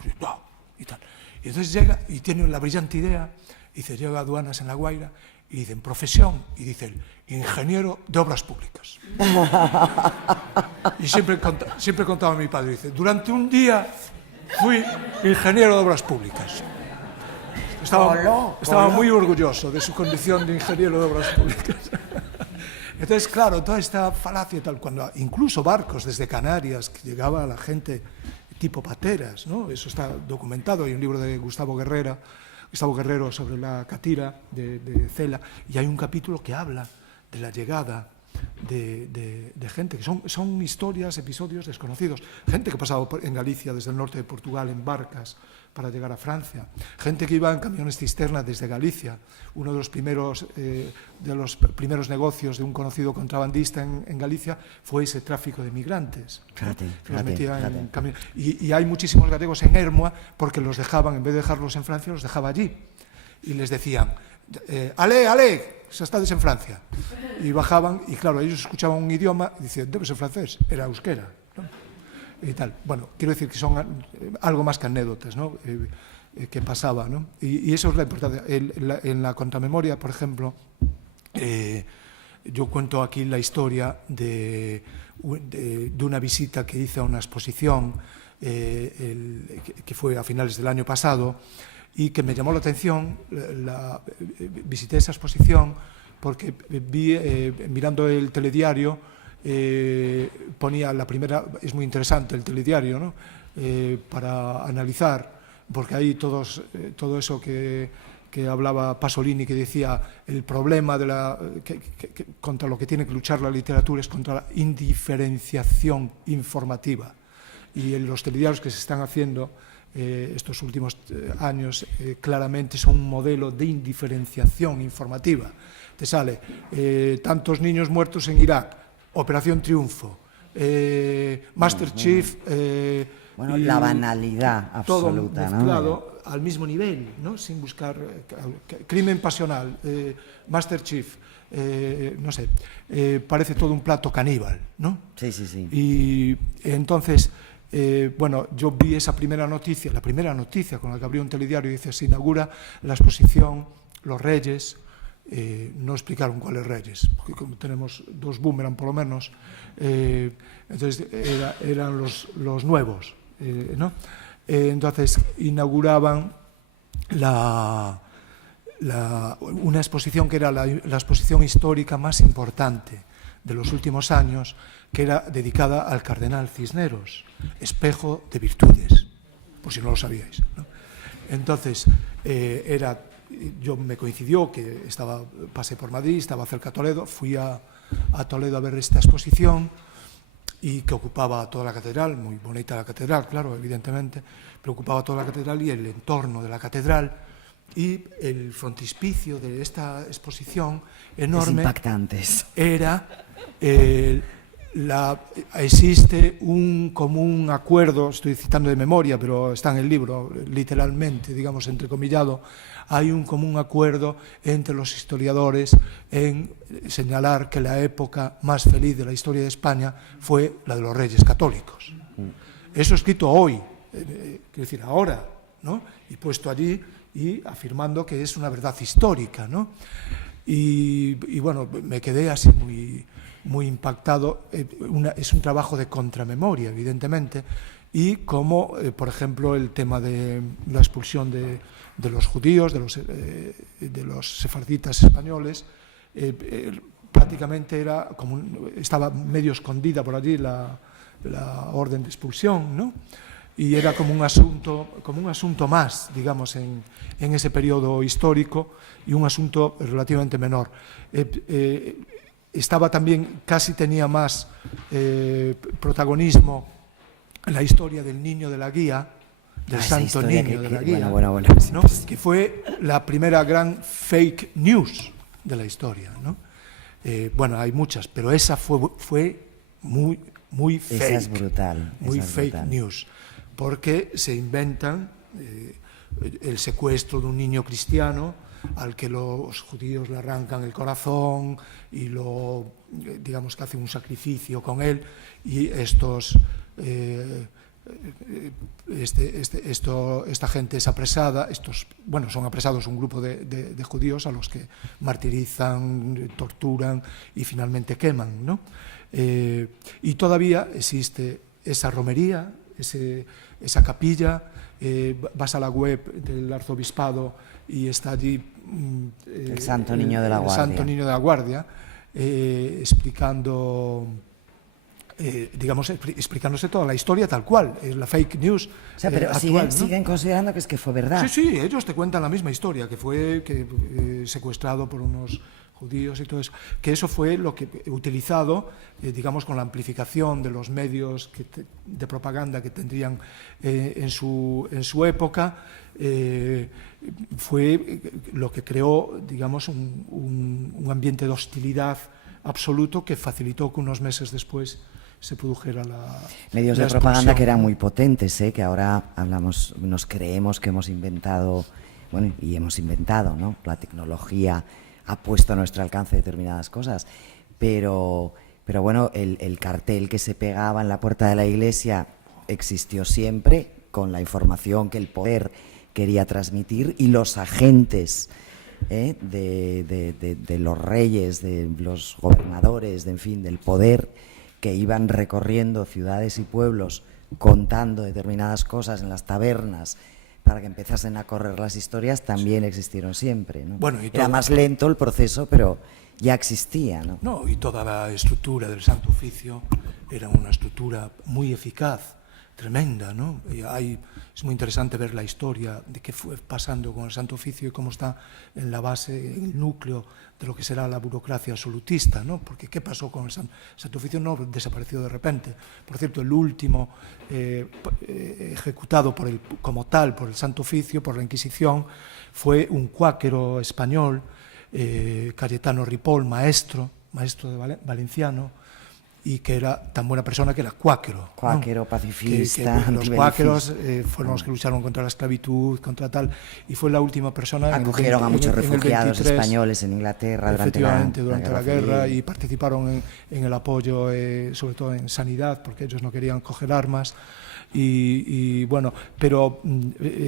Pues, wow, y tal. Y entonces llega y tiene la brillante idea, dice, llega a aduanas en La Guaira y dicen, profesión, y dice él, ingeniero de obras públicas. Y siempre contaba mi padre, dice, durante un día fui ingeniero de obras públicas. Estaba muy orgulloso de su condición de ingeniero de obras públicas. Entonces, claro, toda esta falacia, tal, cuando incluso barcos desde Canarias, que llegaba la gente tipo pateras, ¿no? Eso está documentado, hay un libro de Gustavo Guerrero sobre la catira de Cela, y hay un capítulo que habla de la llegada de gente, que son historias, episodios desconocidos, gente que ha pasado en Galicia desde el norte de Portugal en barcas para llegar a Francia, gente que iba en camiones cisterna desde Galicia. Uno de los primeros negocios de un conocido contrabandista en Galicia fue ese tráfico de migrantes. Y hay muchísimos gallegos en Ermua porque los dejaban, en vez de dejarlos en Francia, los dejaba allí. Y les decían, ale, xa estades en Francia. Y bajaban, y claro, ellos escuchaban un idioma y decían, debe ser francés, era euskera, ¿no? Y tal. Bueno, quiero decir que son algo más que anécdotas, ¿no? Que pasaba, ¿no? Y eso es la importancia. En la contramemoria, por ejemplo, yo cuento aquí la historia de una visita que hice a una exposición que fue a finales del año pasado, y que me llamó la atención. Visité esa exposición porque vi, mirando el telediario, ponía la primera, es muy interesante el telediario, ¿no? Para analizar, porque ahí todo eso que hablaba Pasolini, que decía el problema contra lo que tiene que luchar la literatura es contra la indiferenciación informativa, y en los telediarios que se están haciendo estos últimos años claramente son un modelo de indiferenciación informativa. Te sale tantos niños muertos en Irak, Operación Triunfo, Masterchef, bueno, la banalidad absoluta, todo mezclado, ¿no? Al mismo nivel, ¿no? Sin buscar crimen pasional, Masterchef, no sé, parece todo un plato caníbal, ¿no? Sí, sí, sí. Y entonces, bueno, yo vi esa primera noticia, la primera noticia con la que abrió un telediario, y dice, se inaugura la exposición Los Reyes. No explicaron cuáles reyes, porque como tenemos dos Boomerang por lo menos, entonces eran los nuevos, ¿no? Entonces inauguraban una exposición que era la exposición histórica más importante de los últimos años, que era dedicada al cardenal Cisneros, espejo de virtudes, por si no lo sabíais, ¿no? Entonces yo me coincidió que pasé por Madrid, estaba cerca de Toledo, fui a Toledo a ver esta exposición, y que ocupaba toda la catedral, muy bonita la catedral, claro, evidentemente, pero ocupaba toda la catedral y el entorno de la catedral, y el frontispicio de esta exposición enorme. Es impactantes. Era existe un común acuerdo, estoy citando de memoria, pero está en el libro, literalmente, digamos, entrecomillado, hay un común acuerdo entre los historiadores en señalar que la época más feliz de la historia de España fue la de los Reyes Católicos. Eso escrito hoy, quiero decir, ahora, ¿no? Y puesto allí y afirmando que es una verdad histórica, ¿no? Y bueno, me quedé así muy impactado. Es un trabajo de contramemoria, evidentemente, y como, por ejemplo, el tema de la expulsión de los judíos, de los sefarditas españoles, prácticamente estaba medio escondida por allí la orden de expulsión, ¿no? Y era como un asunto más, digamos, en ese periodo histórico, y un asunto relativamente menor. Estaba también, casi tenía más protagonismo la historia del niño de la guía, del santo niño de la guía, ¿no? Que fue la primera gran fake news de la historia, ¿no? Bueno, hay muchas, pero esa fue muy fake. Esa es brutal. Muy fake news, porque se inventan el secuestro de un niño cristiano al que los judíos le arrancan el corazón y digamos que hacen un sacrificio con él, y esta gente es apresada, son apresados un grupo de judíos a los que martirizan, torturan y finalmente queman, ¿no? Y todavía existe esa romería, esa capilla. Vas a la web del arzobispado y está allí el Santo Niño de la Guardia, Santo Niño de la Guardia, explicándose toda la historia tal cual, es la fake news. O sea, pero actual, siguen considerando que fue verdad. Sí, ellos te cuentan la misma historia, que fue secuestrado por unos judíos y todo eso, que eso fue lo que utilizado, digamos, con la amplificación de los medios de propaganda que tendrían en su época, fue lo que creó, digamos, un ambiente de hostilidad absoluto que facilitó que unos meses después se produjera medios de propaganda que eran muy potentes, que ahora nos creemos que hemos inventado, bueno, y hemos inventado, ¿no? La tecnología ha puesto a nuestro alcance determinadas cosas, pero bueno, el cartel que se pegaba en la puerta de la iglesia existió siempre, con la información que el poder quería transmitir, y los agentes de los reyes, de los gobernadores, en fin, del poder, que iban recorriendo ciudades y pueblos contando determinadas cosas en las tabernas para que empezasen a correr las historias, también existieron siempre, ¿no? Bueno, era más lento el proceso, pero ya existía, ¿no? No, y toda la estructura del Santo Oficio era una estructura muy eficaz, tremenda, ¿no? Es muy interesante ver la historia de qué fue pasando con el Santo Oficio y cómo está en la base, en el núcleo de lo que será la burocracia absolutista, ¿no? Porque ¿qué pasó con el Santo Oficio? No desapareció de repente. Por cierto, el último ejecutado como tal por el Santo Oficio, por la Inquisición, fue un cuáquero español, Cayetano Ripoll, maestro de valenciano, y que era tan buena persona que era cuáquero. Cuáquero, ¿no? Pacifista. Que los cuáqueros fueron los que lucharon contra la esclavitud, contra tal, y fue la última persona. Acogieron a muchos refugiados españoles en Inglaterra durante la guerra, y participaron en el apoyo, sobre todo en sanidad, porque ellos no querían coger armas. Y bueno, pero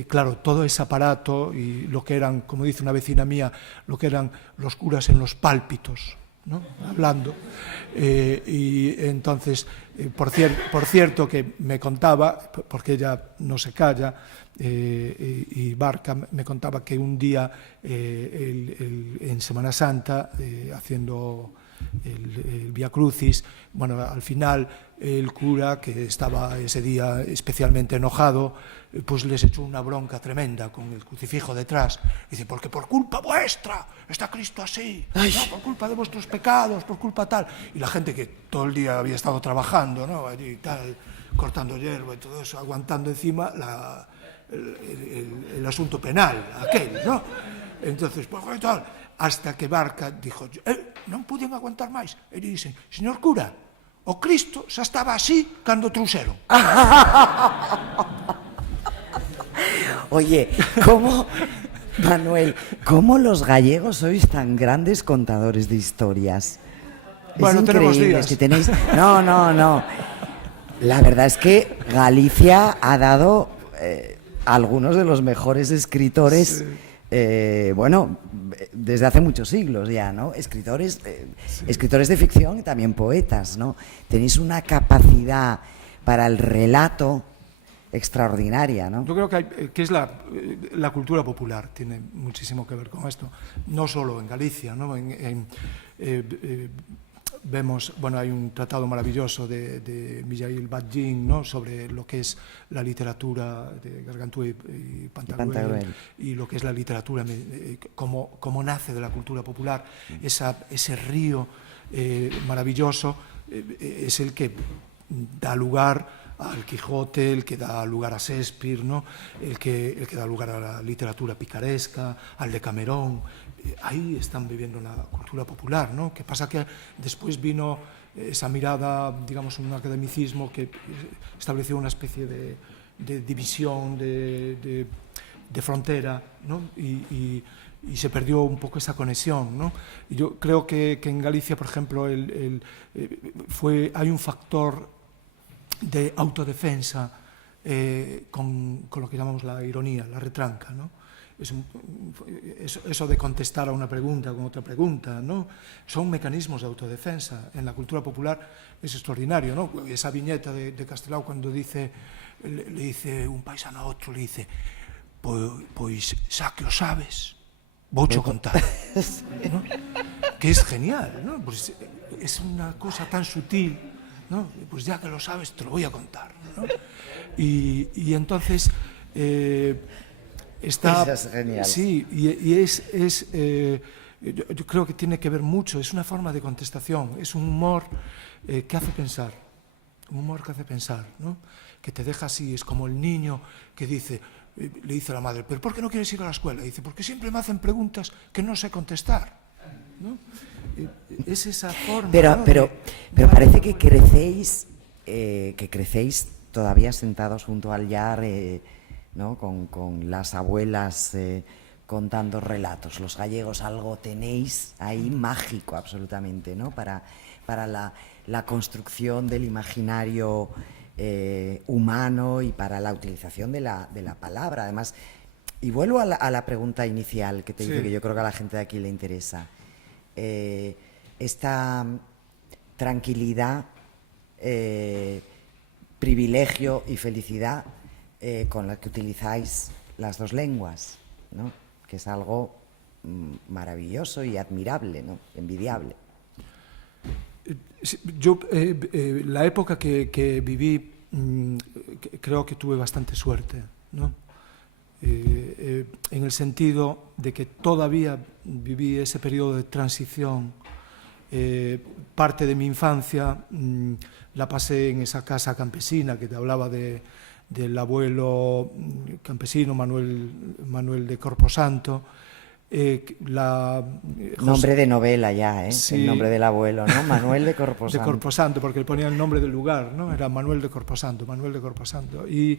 claro, todo ese aparato y lo que eran, como dice una vecina mía, lo que eran los curas en los pálpitos, ¿no? Hablando, y entonces, por cierto, que me contaba, porque ella no se calla, y Barca me contaba que un día en Semana Santa, haciendo el Vía Crucis, bueno, al final el cura, que estaba ese día especialmente enojado, pues les echó una bronca tremenda con el crucifijo detrás. Dice, porque por culpa vuestra está Cristo así, ¿no? Por culpa de vuestros pecados, por culpa tal. Y la gente que todo el día había estado trabajando, ¿no? Allí tal, cortando hierba y todo eso, aguantando encima el asunto penal, aquel, ¿no? Entonces, pues tal, hasta que Barca dijo, non puiden aguantar máis. E dicen, señor cura, o Cristo xa estaba así cando trouxeron. Oye, Manuel, ¿cómo los gallegos sois tan grandes contadores de historias? Bueno, tenemos días. Que tenéis... No. La verdad es que Galicia ha dado algunos de los mejores escritores, bueno, desde hace muchos siglos ya, ¿no? Escritores de ficción y también poetas, ¿no? Tenéis una capacidad para el relato extraordinaria, ¿no? Yo creo que es la cultura popular, tiene muchísimo que ver con esto, no solo en Galicia, ¿no? Vemos, bueno, hay un tratado maravilloso de Mijaíl Bajtín, ¿no? Sobre lo que es la literatura de Gargantúa y Pantagruel, y lo que es la literatura, cómo nace de la cultura popular, ese río maravilloso, es el que da lugar al Quijote, el que da lugar a Shakespeare, ¿no? el que da lugar a la literatura picaresca, al Decamerón. Ahí están viviendo la cultura popular, ¿no? Que pasa que después vino esa mirada, digamos, un academicismo que estableció una especie de división, de frontera, ¿no? Y se perdió un poco esa conexión, ¿no? Y yo creo que en Galicia, por ejemplo, hay un factor de autodefensa con lo que llamamos la ironía, la retranca, ¿no? Eso de contestar a una pregunta con otra pregunta, ¿no? Son mecanismos de autodefensa. En la cultura popular es extraordinario, ¿no? Esa viñeta de Castelao cuando le dice un paisano a otro, le dice, pois xa que o sabes, voucho contar, ¿no? Que es genial, ¿no? Pues es una cosa tan sutil, ¿no? Pues ya que lo sabes, te lo voy a contar, ¿no? Y entonces está... Eso es genial. Sí, yo creo que tiene que ver mucho, es una forma de contestación, es un humor que hace pensar, ¿no? Que te deja así, es como el niño que le dice a la madre, ¿pero por qué no quieres ir a la escuela? Y dice, porque siempre me hacen preguntas que no sé contestar, ¿no? Es esa forma. Pero parece que crecéis todavía sentados junto al Llar, ¿no? Con las abuelas contando relatos. Los gallegos algo tenéis ahí mágico absolutamente, ¿no? Para la construcción del imaginario humano y para la utilización de la palabra. Además, y vuelvo a la pregunta inicial que te dije, que yo creo que a la gente de aquí le interesa. Esta tranquilidad, privilegio y felicidad con la que utilizáis las dos lenguas, ¿no? Que es algo maravilloso y admirable, ¿no? Envidiable. Yo, la época que viví, creo que tuve bastante suerte, ¿no? En el sentido de que todavía viví ese periodo de transición. Parte de mi infancia la pasé en esa casa campesina que te hablaba del abuelo campesino Manuel de Corposanto. Nombre de novela ya, ¿eh? Sí, el nombre del abuelo, ¿no? Manuel de Corposanto. De Corposanto, porque le ponía el nombre del lugar, ¿no? Era Manuel de Corposanto. Y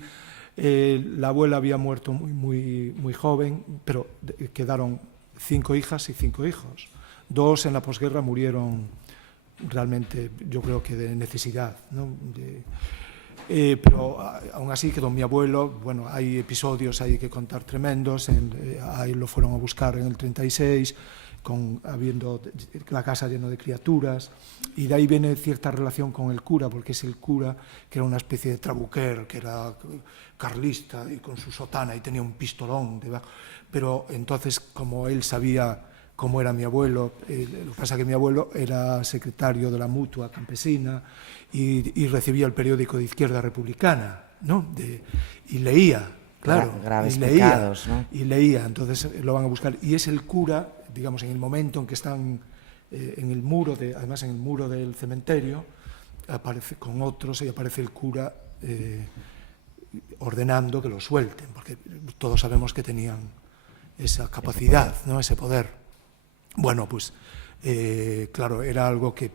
la abuela había muerto muy joven, pero quedaron 5 hijas y 5 hijos. 2 en la posguerra murieron realmente, yo creo que de necesidad, ¿no? Pero aún así quedó mi abuelo. Bueno, hay episodios hay que contar tremendos. Ahí lo fueron a buscar en el 36, habiendo la casa llena de criaturas, y de ahí viene cierta relación con el cura, porque es el cura que era una especie de trabuquer, que era carlista y con su sotana y tenía un pistolón debajo. Pero entonces, como él sabía cómo era mi abuelo, lo que pasa es que mi abuelo era secretario de la Mutua Campesina y recibía el periódico de Izquierda Republicana, ¿no? Y leía, claro, graves pecados, ¿no? Y leía, entonces lo van a buscar. Y es el cura, digamos, en el momento en que están en el muro, además en el muro del cementerio, aparece con otros y aparece el cura ordenando que lo suelten, porque todos sabemos que tenían esa capacidad, ¿no? Ese poder. Bueno, pues claro, era algo que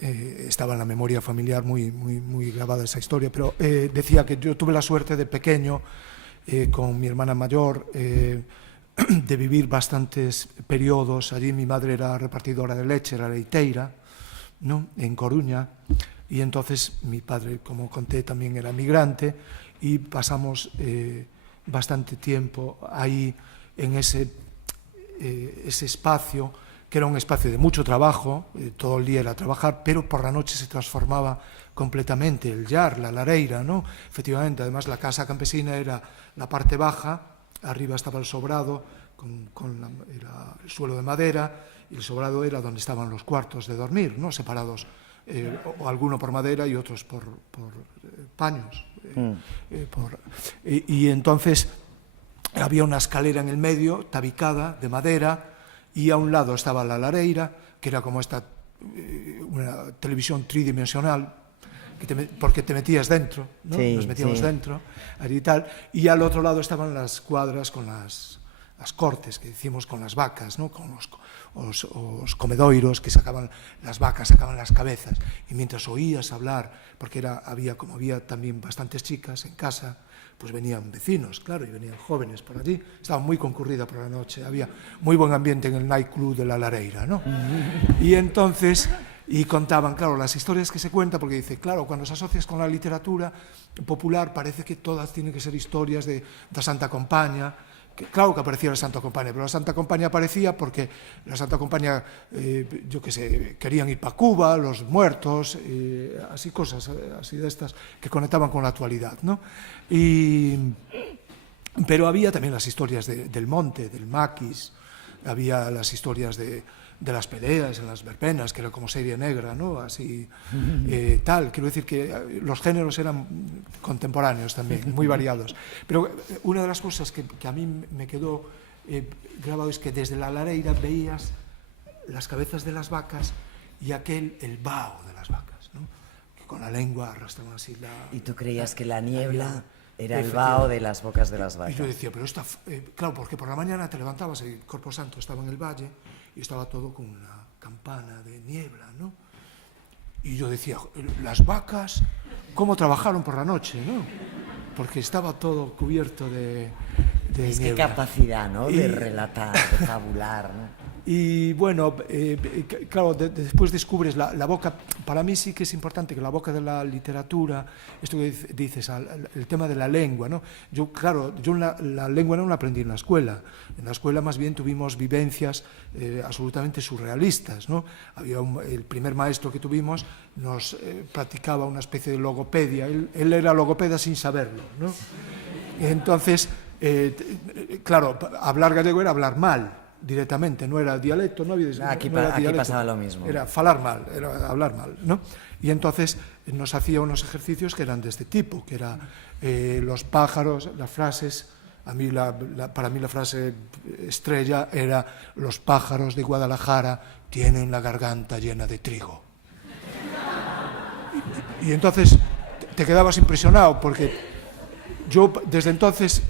estaba en la memoria familiar muy grabada esa historia, pero decía que yo tuve la suerte de pequeño, con mi hermana mayor, de vivir bastantes periodos. Allí mi madre era repartidora de leche, era leiteira, ¿no? En Coruña, y entonces mi padre, como conté, también era migrante, y pasamos bastante tiempo ahí en ese espacio, que era un espacio de mucho trabajo, todo el día era trabajar, pero por la noche se transformaba completamente el Llar, la lareira, ¿no? Efectivamente, además la casa campesina era la parte baja, arriba estaba el sobrado, era el suelo de madera, y el sobrado era donde estaban los cuartos de dormir, ¿no? Separados, o alguno por madera y otros por paños. Y entonces había una escalera en el medio, tabicada, de madera, y a un lado estaba la lareira, que era como una televisión tridimensional, porque te metías dentro, ¿no? Sí, nos metíamos dentro, allí y tal, y al otro lado estaban las cuadras con las cortes que hicimos con las vacas, ¿no? Con os comedoiros que sacaban las vacas, sacaban las cabezas, y mientras oías hablar, porque había también bastantes chicas en casa, pues venían vecinos, claro, y venían jóvenes por allí, estaba muy concurrida por la noche, había muy buen ambiente en el nightclub de la Lareira, ¿no? Y entonces, y contaban, claro, las historias que se cuentan, porque dice, claro, cuando se asocias con la literatura popular parece que todas tienen que ser historias de Santa Compaña, claro que aparecía la Santa Compaña, pero la Santa Compaña aparecía porque la Santa Compaña, yo qué sé, querían ir para Cuba, los muertos, así cosas, así de estas, que conectaban con la actualidad, ¿no? Pero había también las historias del monte, del maquis, había las historias de las peleas en las verbenas, que era como serie negra, ¿no? Así, tal. Quiero decir que los géneros eran contemporáneos también, muy variados. Pero una de las cosas que a mí me quedó grabado es que desde la Lareira veías las cabezas de las vacas y el vaho de las vacas, ¿no? Que con la lengua arrastraban así la... ¿Y tú creías que la niebla era el vaho de las bocas de las vacas? Y yo decía, pero claro, porque por la mañana te levantabas, el Corpo Santo estaba en el valle, y estaba todo con una campana de niebla, ¿no? Y yo decía, las vacas, ¿cómo trabajaron por la noche, no? Porque estaba todo cubierto de niebla. Qué capacidad, ¿no? De relatar, de fabular, ¿no? Y bueno, claro, después descubres la boca. Para mí sí que es importante que la boca de la literatura, esto que dices, el tema de la lengua, ¿no? Yo la lengua no la aprendí en la escuela. En la escuela más bien tuvimos vivencias absolutamente surrealistas, ¿no? El primer maestro que tuvimos nos practicaba una especie de logopedia. Él era logopeda sin saberlo, ¿no? Entonces, claro, hablar gallego era hablar mal. Directamente, no era dialecto, no había aquí dialecto, pasaba lo mismo. Era falar mal, era hablar mal, ¿no? Y entonces nos hacía unos ejercicios que eran de este tipo, que era los pájaros, las frases. Para mí la frase estrella era: los pájaros de Guadalajara tienen la garganta llena de trigo. Y entonces te quedabas impresionado, porque yo desde entonces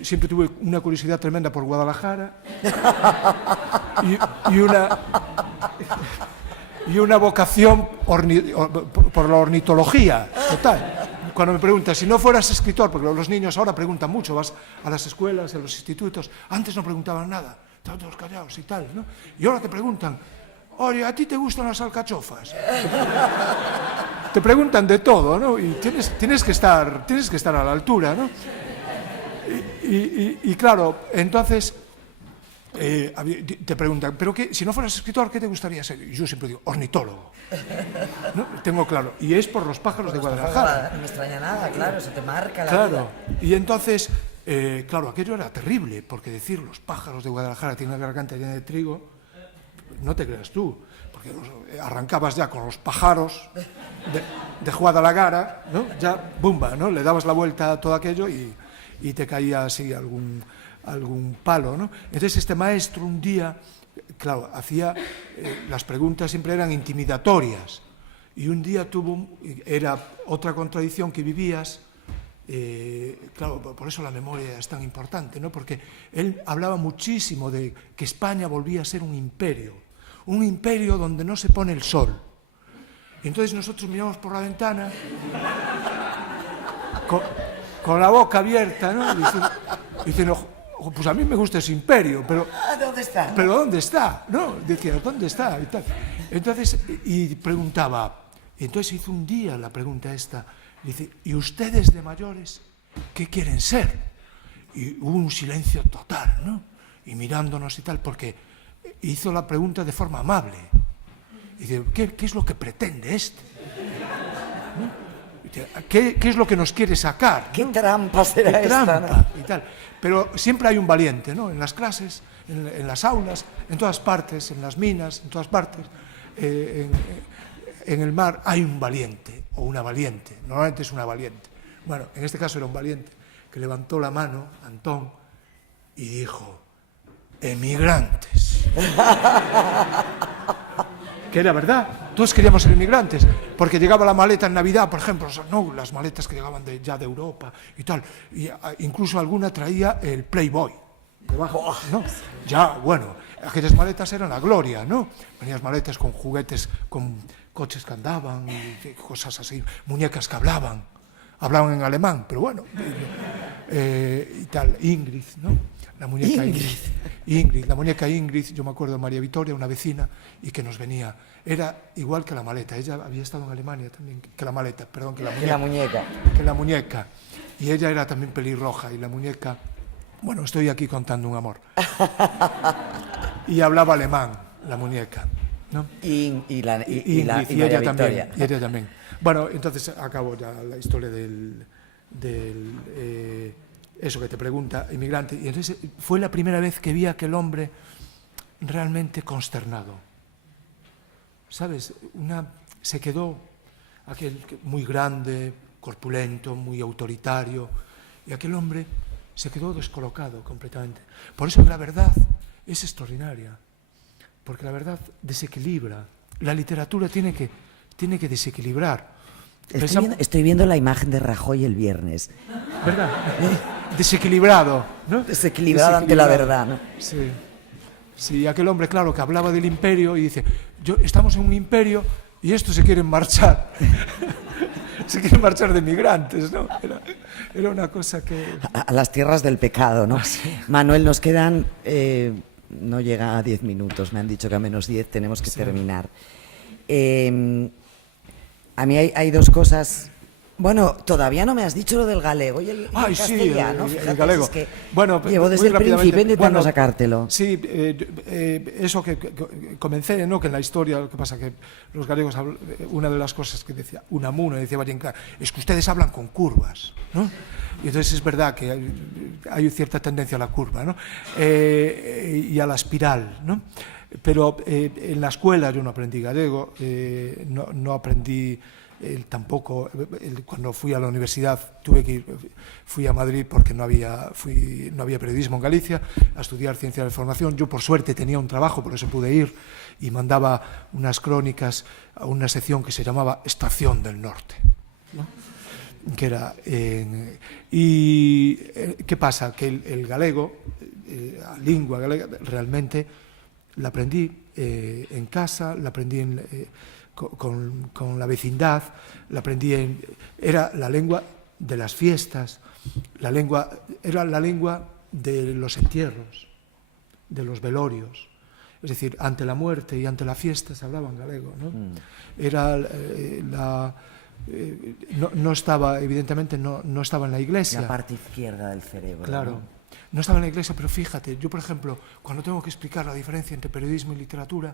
siempre tuve una curiosidad tremenda por Guadalajara y una vocación por la ornitología total. Cuando me preguntan, si no fueras escritor, porque los niños ahora preguntan mucho, vas a las escuelas, a los institutos, antes no preguntaban nada, estaban todos callados y tal, ¿no? Y ahora te preguntan, oye, ¿a ti te gustan las alcachofas? Te preguntan de todo, ¿no? Y tienes que estar a la altura, ¿no? Y claro, entonces te preguntan, ¿pero qué, si no fueras escritor, qué te gustaría ser? Y yo siempre digo, ornitólogo, ¿no? Tengo claro, y es por los pájaros de Guadalajara. No me extraña nada, claro, eso te marca la vida. Y entonces, claro, aquello era terrible, porque decir los pájaros de Guadalajara tienen la garganta llena de trigo, no te creas tú, porque arrancabas ya con los pájaros de Guadalajara, ¿no? Ya, bumba, ¿no? Le dabas la vuelta a todo aquello y te caía así algún palo, ¿no? Entonces este maestro un día, claro, hacía, las preguntas siempre eran intimidatorias, y un día era otra contradicción que vivías, claro, por eso la memoria es tan importante, ¿no? Porque él hablaba muchísimo de que España volvía a ser un imperio donde no se pone el sol. Y entonces nosotros miramos por la ventana con la boca abierta, ¿no? Diciendo, pues a mí me gusta ese imperio, pero ¿dónde está? ¿Pero dónde está? ¿No? Decía, ¿dónde está? Y tal. Entonces, y preguntaba, entonces hizo un día la pregunta esta, dice, ¿y ustedes de mayores qué quieren ser? Y hubo un silencio total, ¿no? Y mirándonos y tal, porque hizo la pregunta de forma amable. Y dice, ¿qué es lo que pretende este? ¿No? ¿Qué es lo que nos quiere sacar? ¿Qué trampa será esta? ¿No? Y tal. Pero siempre hay un valiente, ¿no? En las clases, en las aulas, en todas partes, en las minas, en todas partes, en el mar hay un valiente o una valiente. Normalmente es una valiente. Bueno, en este caso era un valiente que levantó la mano, Antón, y dijo, emigrantes. que era verdad, todos queríamos ser inmigrantes, porque llegaba la maleta en Navidad, por ejemplo, no, las maletas que llegaban ya de Europa y tal, y incluso alguna traía el Playboy debajo, ¿no? Ya, bueno, aquellas maletas eran la gloria, ¿no? Venían maletas con juguetes, con coches que andaban y cosas así, muñecas que hablaban en alemán, pero bueno, y tal, Ingrid, ¿no? La muñeca Ingrid, la muñeca Ingrid, yo me acuerdo de María Victoria, una vecina, y que nos venía, era igual que la maleta, ella había estado en Alemania también, que la maleta, perdón, que la muñeca, y ella era también pelirroja, y la muñeca, bueno, estoy aquí contando un amor, y hablaba alemán, la muñeca, ¿no? Y ella también. Bueno, entonces acabo ya la historia eso que te pregunta, inmigrante, y entonces fue la primera vez que vi a aquel hombre realmente consternado, ¿sabes? Se quedó aquel muy grande, corpulento, muy autoritario, y aquel hombre se quedó descolocado completamente. Por eso que la verdad es extraordinaria, porque la verdad desequilibra. La literatura tiene que desequilibrar. Estoy viendo la imagen de Rajoy el viernes. ¿Verdad? Desequilibrado, ¿no? Desequilibrado ante la verdad, ¿no? Sí. Sí, aquel hombre, claro, que hablaba del imperio y dice, estamos en un imperio y estos se quieren marchar. Se quieren marchar de migrantes, ¿no? Era una cosa que... A las tierras del pecado, ¿no? Sí. Manuel, nos quedan... no llega a 10 minutos, me han dicho que a menos 10 tenemos que terminar. A mí hay dos cosas... Bueno, todavía no me has dicho lo del galego y el castellano. Sí, el galego. Es que bueno, llevo desde el principio intentando sacártelo. Sí, eso que comencé, ¿no? Que en la historia, lo que pasa que los galegos, una de las cosas que decía Unamuno, decía Vallenca, es que ustedes hablan con curvas, ¿no? Y entonces es verdad que hay cierta tendencia a la curva, ¿no? Y a la espiral, ¿no? Pero en la escuela yo no aprendí gallego, no aprendí tampoco, cuando fui a la universidad fui a Madrid porque no había periodismo en Galicia, a estudiar ciencia de la información. Yo por suerte tenía un trabajo, por eso pude ir, y mandaba unas crónicas a una sección que se llamaba Estación del Norte, ¿no? Que era y ¿qué pasa? Que el galego, la lengua galega, realmente la aprendí en casa, la aprendí con la vecindad, la aprendí era la lengua de las fiestas, era la lengua de los entierros, de los velorios, es decir, ante la muerte y ante la fiesta se hablaba en galego, ¿no? Era no estaba, evidentemente no estaba en la iglesia. La parte izquierda del cerebro. Claro, no estaba en la iglesia, pero fíjate, yo por ejemplo, cuando tengo que explicar la diferencia entre periodismo y literatura,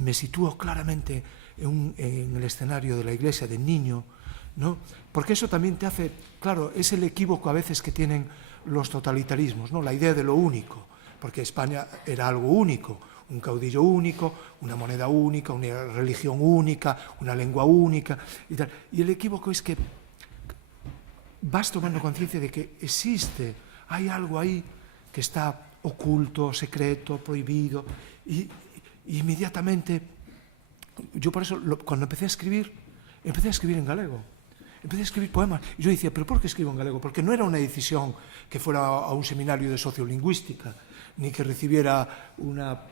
me sitúo claramente en el escenario de la iglesia de niño, ¿no? Porque eso también te hace, claro, es el equívoco a veces que tienen los totalitarismos, ¿no? La idea de lo único, porque España era algo único, un caudillo único, una moneda única, una religión única, una lengua única y tal. Y el equívoco es que vas tomando conciencia de que hay algo ahí que está oculto, secreto, prohibido, y inmediatamente, yo por eso, cuando empecé a escribir en galego, empecé a escribir poemas, y yo decía, ¿pero por qué escribo en galego? Porque no era una decisión que fuera a un seminario de sociolingüística, ni que recibiera una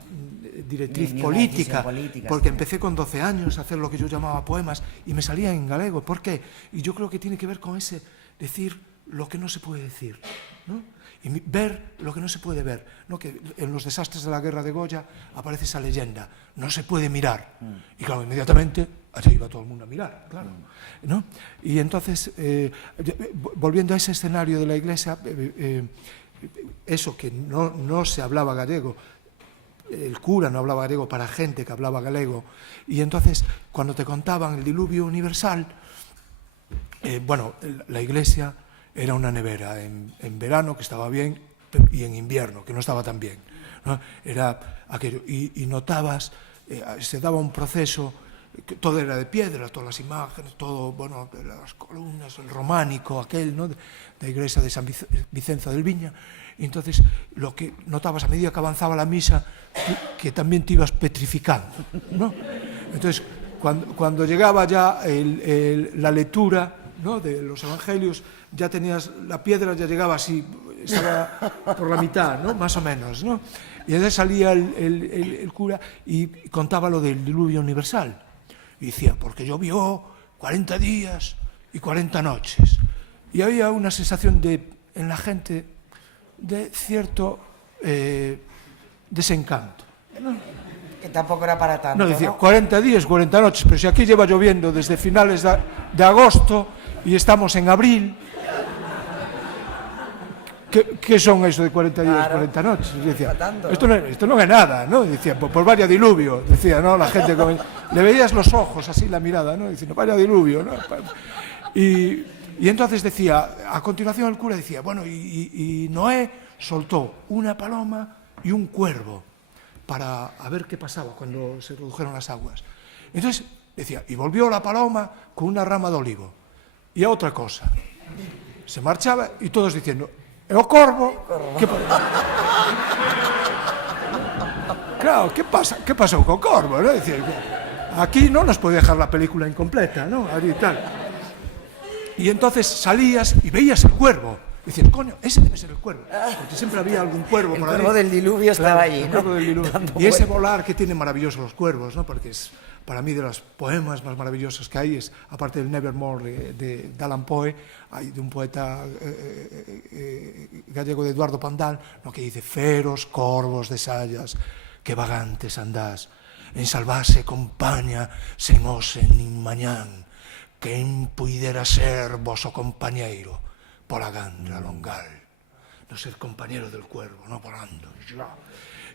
directriz política, porque empecé con 12 años a hacer lo que yo llamaba poemas, y me salía en galego. ¿Por qué? Y yo creo que tiene que ver con ese decir lo que no se puede decir, ¿no? Y ver lo que no se puede ver, ¿no? Que en los desastres de la guerra de Goya aparece esa leyenda, no se puede mirar, y claro, inmediatamente allá iba todo el mundo a mirar, claro, ¿no? Y entonces, volviendo a ese escenario de la iglesia, eso que no se hablaba gallego, el cura no hablaba gallego para gente que hablaba galego, y entonces cuando te contaban el diluvio universal, bueno, la iglesia era una nevera en verano, que estaba bien, y en invierno, que no estaba tan bien, ¿no? Era aquello, y notabas, se daba un proceso, que todo era de piedra, todas las imágenes, todo, bueno, las columnas, el románico, aquel, ¿no? De la iglesia de San Vicenzo del Viña. Y entonces lo que notabas a medida que avanzaba la misa, que también te ibas petrificando, ¿no? Entonces, cuando llegaba ya la lectura, ¿no?, de los evangelios, ya tenías la piedra, ya llegaba así, estaba por la mitad, ¿no?, más o menos, ¿no? Y entonces salía el cura y contaba lo del diluvio universal. Y decía, porque llovió 40 días y 40 noches. Y había una sensación en la gente de cierto desencanto, ¿no? Que tampoco era para tanto, no, decía, 40 días, 40 noches, pero si aquí lleva lloviendo desde finales de agosto y estamos en abril, ¿qué son eso de 40 días, claro, 40 noches? Y decía, esto no es nada, ¿no? Y decía, pues vaya diluvio, decía, ¿no? La gente, le veías los ojos, así la mirada, ¿no? Diciendo, vaya diluvio, ¿no? Y entonces decía, a continuación el cura decía, bueno, y Noé soltó una paloma y un cuervo para ver qué pasaba cuando se redujeron las aguas. Entonces decía, y volvió la paloma con una rama de olivo. Y a otra cosa. Se marchaba y todos diciendo, ¿o corvo? Claro, ¿qué pasó con corvo? ¿No? Decía, aquí no nos puede dejar la película incompleta, ¿no? Y tal. Y entonces salías y veías el cuervo. Y decías, coño, ese debe ser el cuervo. Porque siempre había algún cuervo por ahí. El cuervo del diluvio estaba allí, ¿no? El cuervo del diluvio. Y ese volar que tienen maravillosos los cuervos, ¿no? Porque es, para mí, de los poemas más maravillosos que hay, es, aparte del Nevermore de Allan Poe, hay de un poeta gallego de Eduardo Pondal, lo que dice, feros corvos de sayas, que vagantes andás, en salvase compaña, sen ose nin mañán, quen puidera ser voso compañeiro, pola gandra longal, no ser compañero del cuervo, no volando.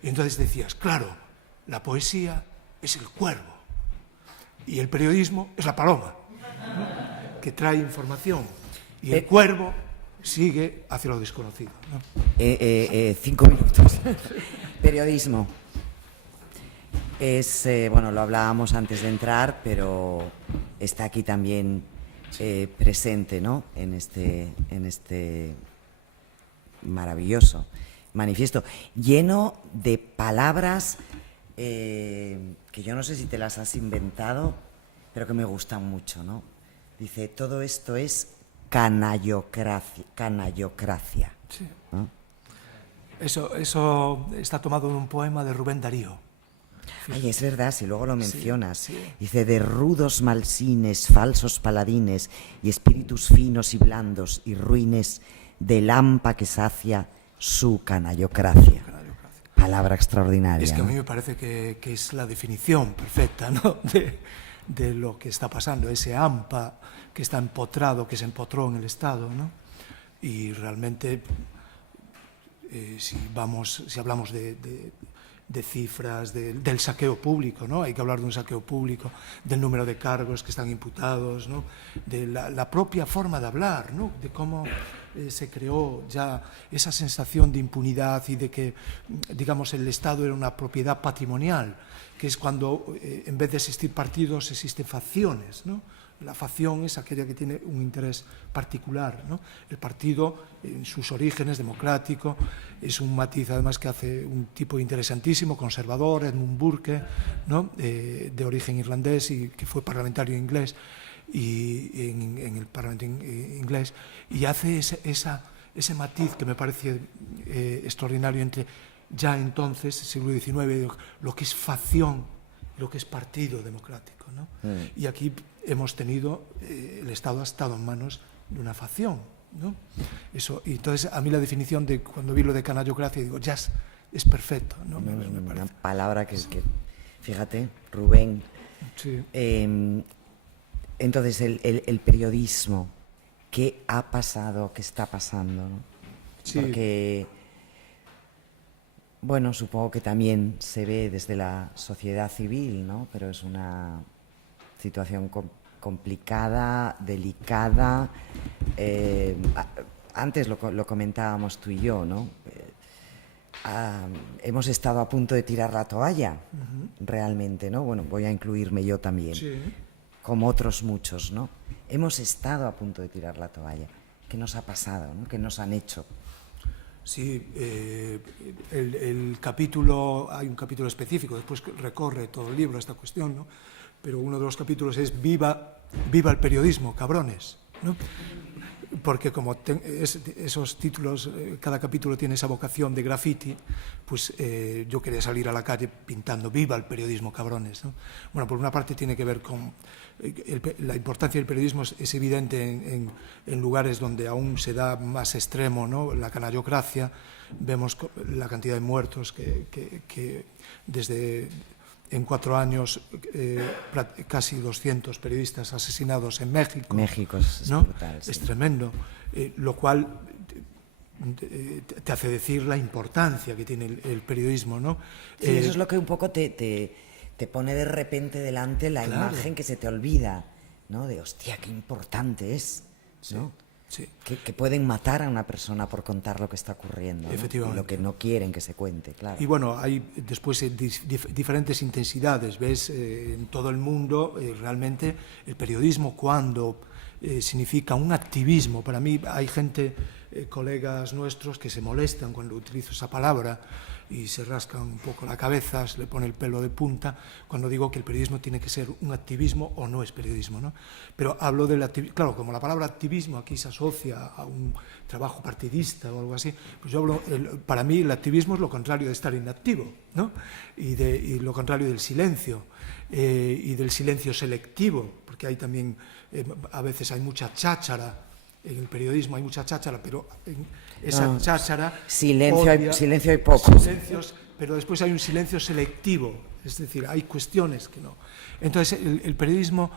Y entonces decías, claro, la poesía es el cuervo y el periodismo es la paloma, ¿no?, que trae información, y el cuervo sigue hacia lo desconocido, ¿no? 5 minutos. Periodismo. Es, bueno, lo hablábamos antes de entrar, pero está aquí también presente, ¿no?, en este maravilloso manifiesto, lleno de palabras que yo no sé si te las has inventado, pero que me gustan mucho, ¿no? Dice, todo esto es canallocracia. Sí. ¿No? Eso está tomado de un poema de Rubén Darío. Ay, es verdad, si luego lo mencionas. Sí, sí. Dice, de rudos malsines, falsos paladines y espíritus finos y blandos y ruines del hampa que sacia su canallocracia. Palabra extraordinaria. Es que a mí me parece que es la definición perfecta, ¿no?, de lo que está pasando, ese hampa que está empotrado, que se empotró en el Estado, ¿no? Y realmente, si hablamos de cifras, del saqueo público, ¿no? Hay que hablar de un saqueo público, del número de cargos que están imputados, ¿no?, de la propia forma de hablar, ¿no?, de cómo se creó ya esa sensación de impunidad y de que, digamos, el Estado era una propiedad patrimonial, que es cuando en vez de existir partidos existen facciones, ¿no? La facción es aquella que tiene un interés particular, ¿no? El partido, en sus orígenes, democrático, es un matiz además que hace un tipo interesantísimo, conservador, Edmund Burke, ¿no?, de origen irlandés y que fue parlamentario inglés y en el Parlamento inglés, y hace ese matiz que me parece extraordinario entre ya entonces, siglo XIX, lo que es facción, lo que es partido democrático, ¿no? Y aquí hemos tenido, el Estado ha estado en manos de una facción, ¿no? Eso, y entonces a mí la definición de cuando vi lo de canallocracia, digo, ya es perfecto, ¿no? Me una palabra que fíjate, Rubén. Sí. Entonces el periodismo, ¿qué ha pasado, qué está pasando, ¿no? Sí. Porque, bueno, supongo que también se ve desde la sociedad civil, ¿no? Pero es una situación complicada, delicada. Antes lo comentábamos tú y yo, ¿no? Hemos estado a punto de tirar la toalla, realmente, ¿no? Bueno, voy a incluirme yo también, Sí. Como otros muchos, ¿no? Hemos estado a punto de tirar la toalla. ¿Qué nos ha pasado, ¿no? ¿Qué nos han hecho? Sí, el capítulo, hay un capítulo específico, después recorre todo el libro esta cuestión, ¿no? Pero uno de los capítulos es viva el periodismo, cabrones, ¿no? Porque como esos títulos, cada capítulo tiene esa vocación de graffiti, pues yo quería salir a la calle pintando viva el periodismo, cabrones, ¿no? Bueno, por una parte tiene que ver con la importancia del periodismo, es evidente en lugares donde aún se da más extremo, ¿no? La canallocracia, vemos la cantidad de muertos que desde en 4 años casi 200 periodistas asesinados en México. México es, ¿no? brutal, sí. Es tremendo, lo cual te hace decir la importancia que tiene el periodismo, ¿no? Sí, eso es lo que un poco te pone de repente delante la imagen que se te olvida, ¿no? De hostia, qué importante es, ¿no? Sí. Que pueden matar a una persona por contar lo que está ocurriendo, ¿no? Efectivamente. Lo que no quieren que se cuente, claro. Y bueno, hay después diferentes intensidades, ¿ves? En todo el mundo, realmente, el periodismo cuando significa un activismo, para mí hay gente, colegas nuestros, que se molestan cuando utilizo esa palabra y se rascan un poco la cabeza, se le pone el pelo de punta, cuando digo que el periodismo tiene que ser un activismo o no es periodismo, ¿no? Pero hablo del activismo, claro, como la palabra activismo aquí se asocia a un trabajo partidista o algo así, pues yo hablo, para mí el activismo es lo contrario de estar inactivo, ¿no? Y lo contrario del silencio, y del silencio selectivo, porque hay también, a veces hay mucha cháchara. En el periodismo hay mucha cháchara, pero en esa cháchara... Silencio hay poco. Silencios, pero después hay un silencio selectivo, es decir, hay cuestiones que no. Entonces, el periodismo,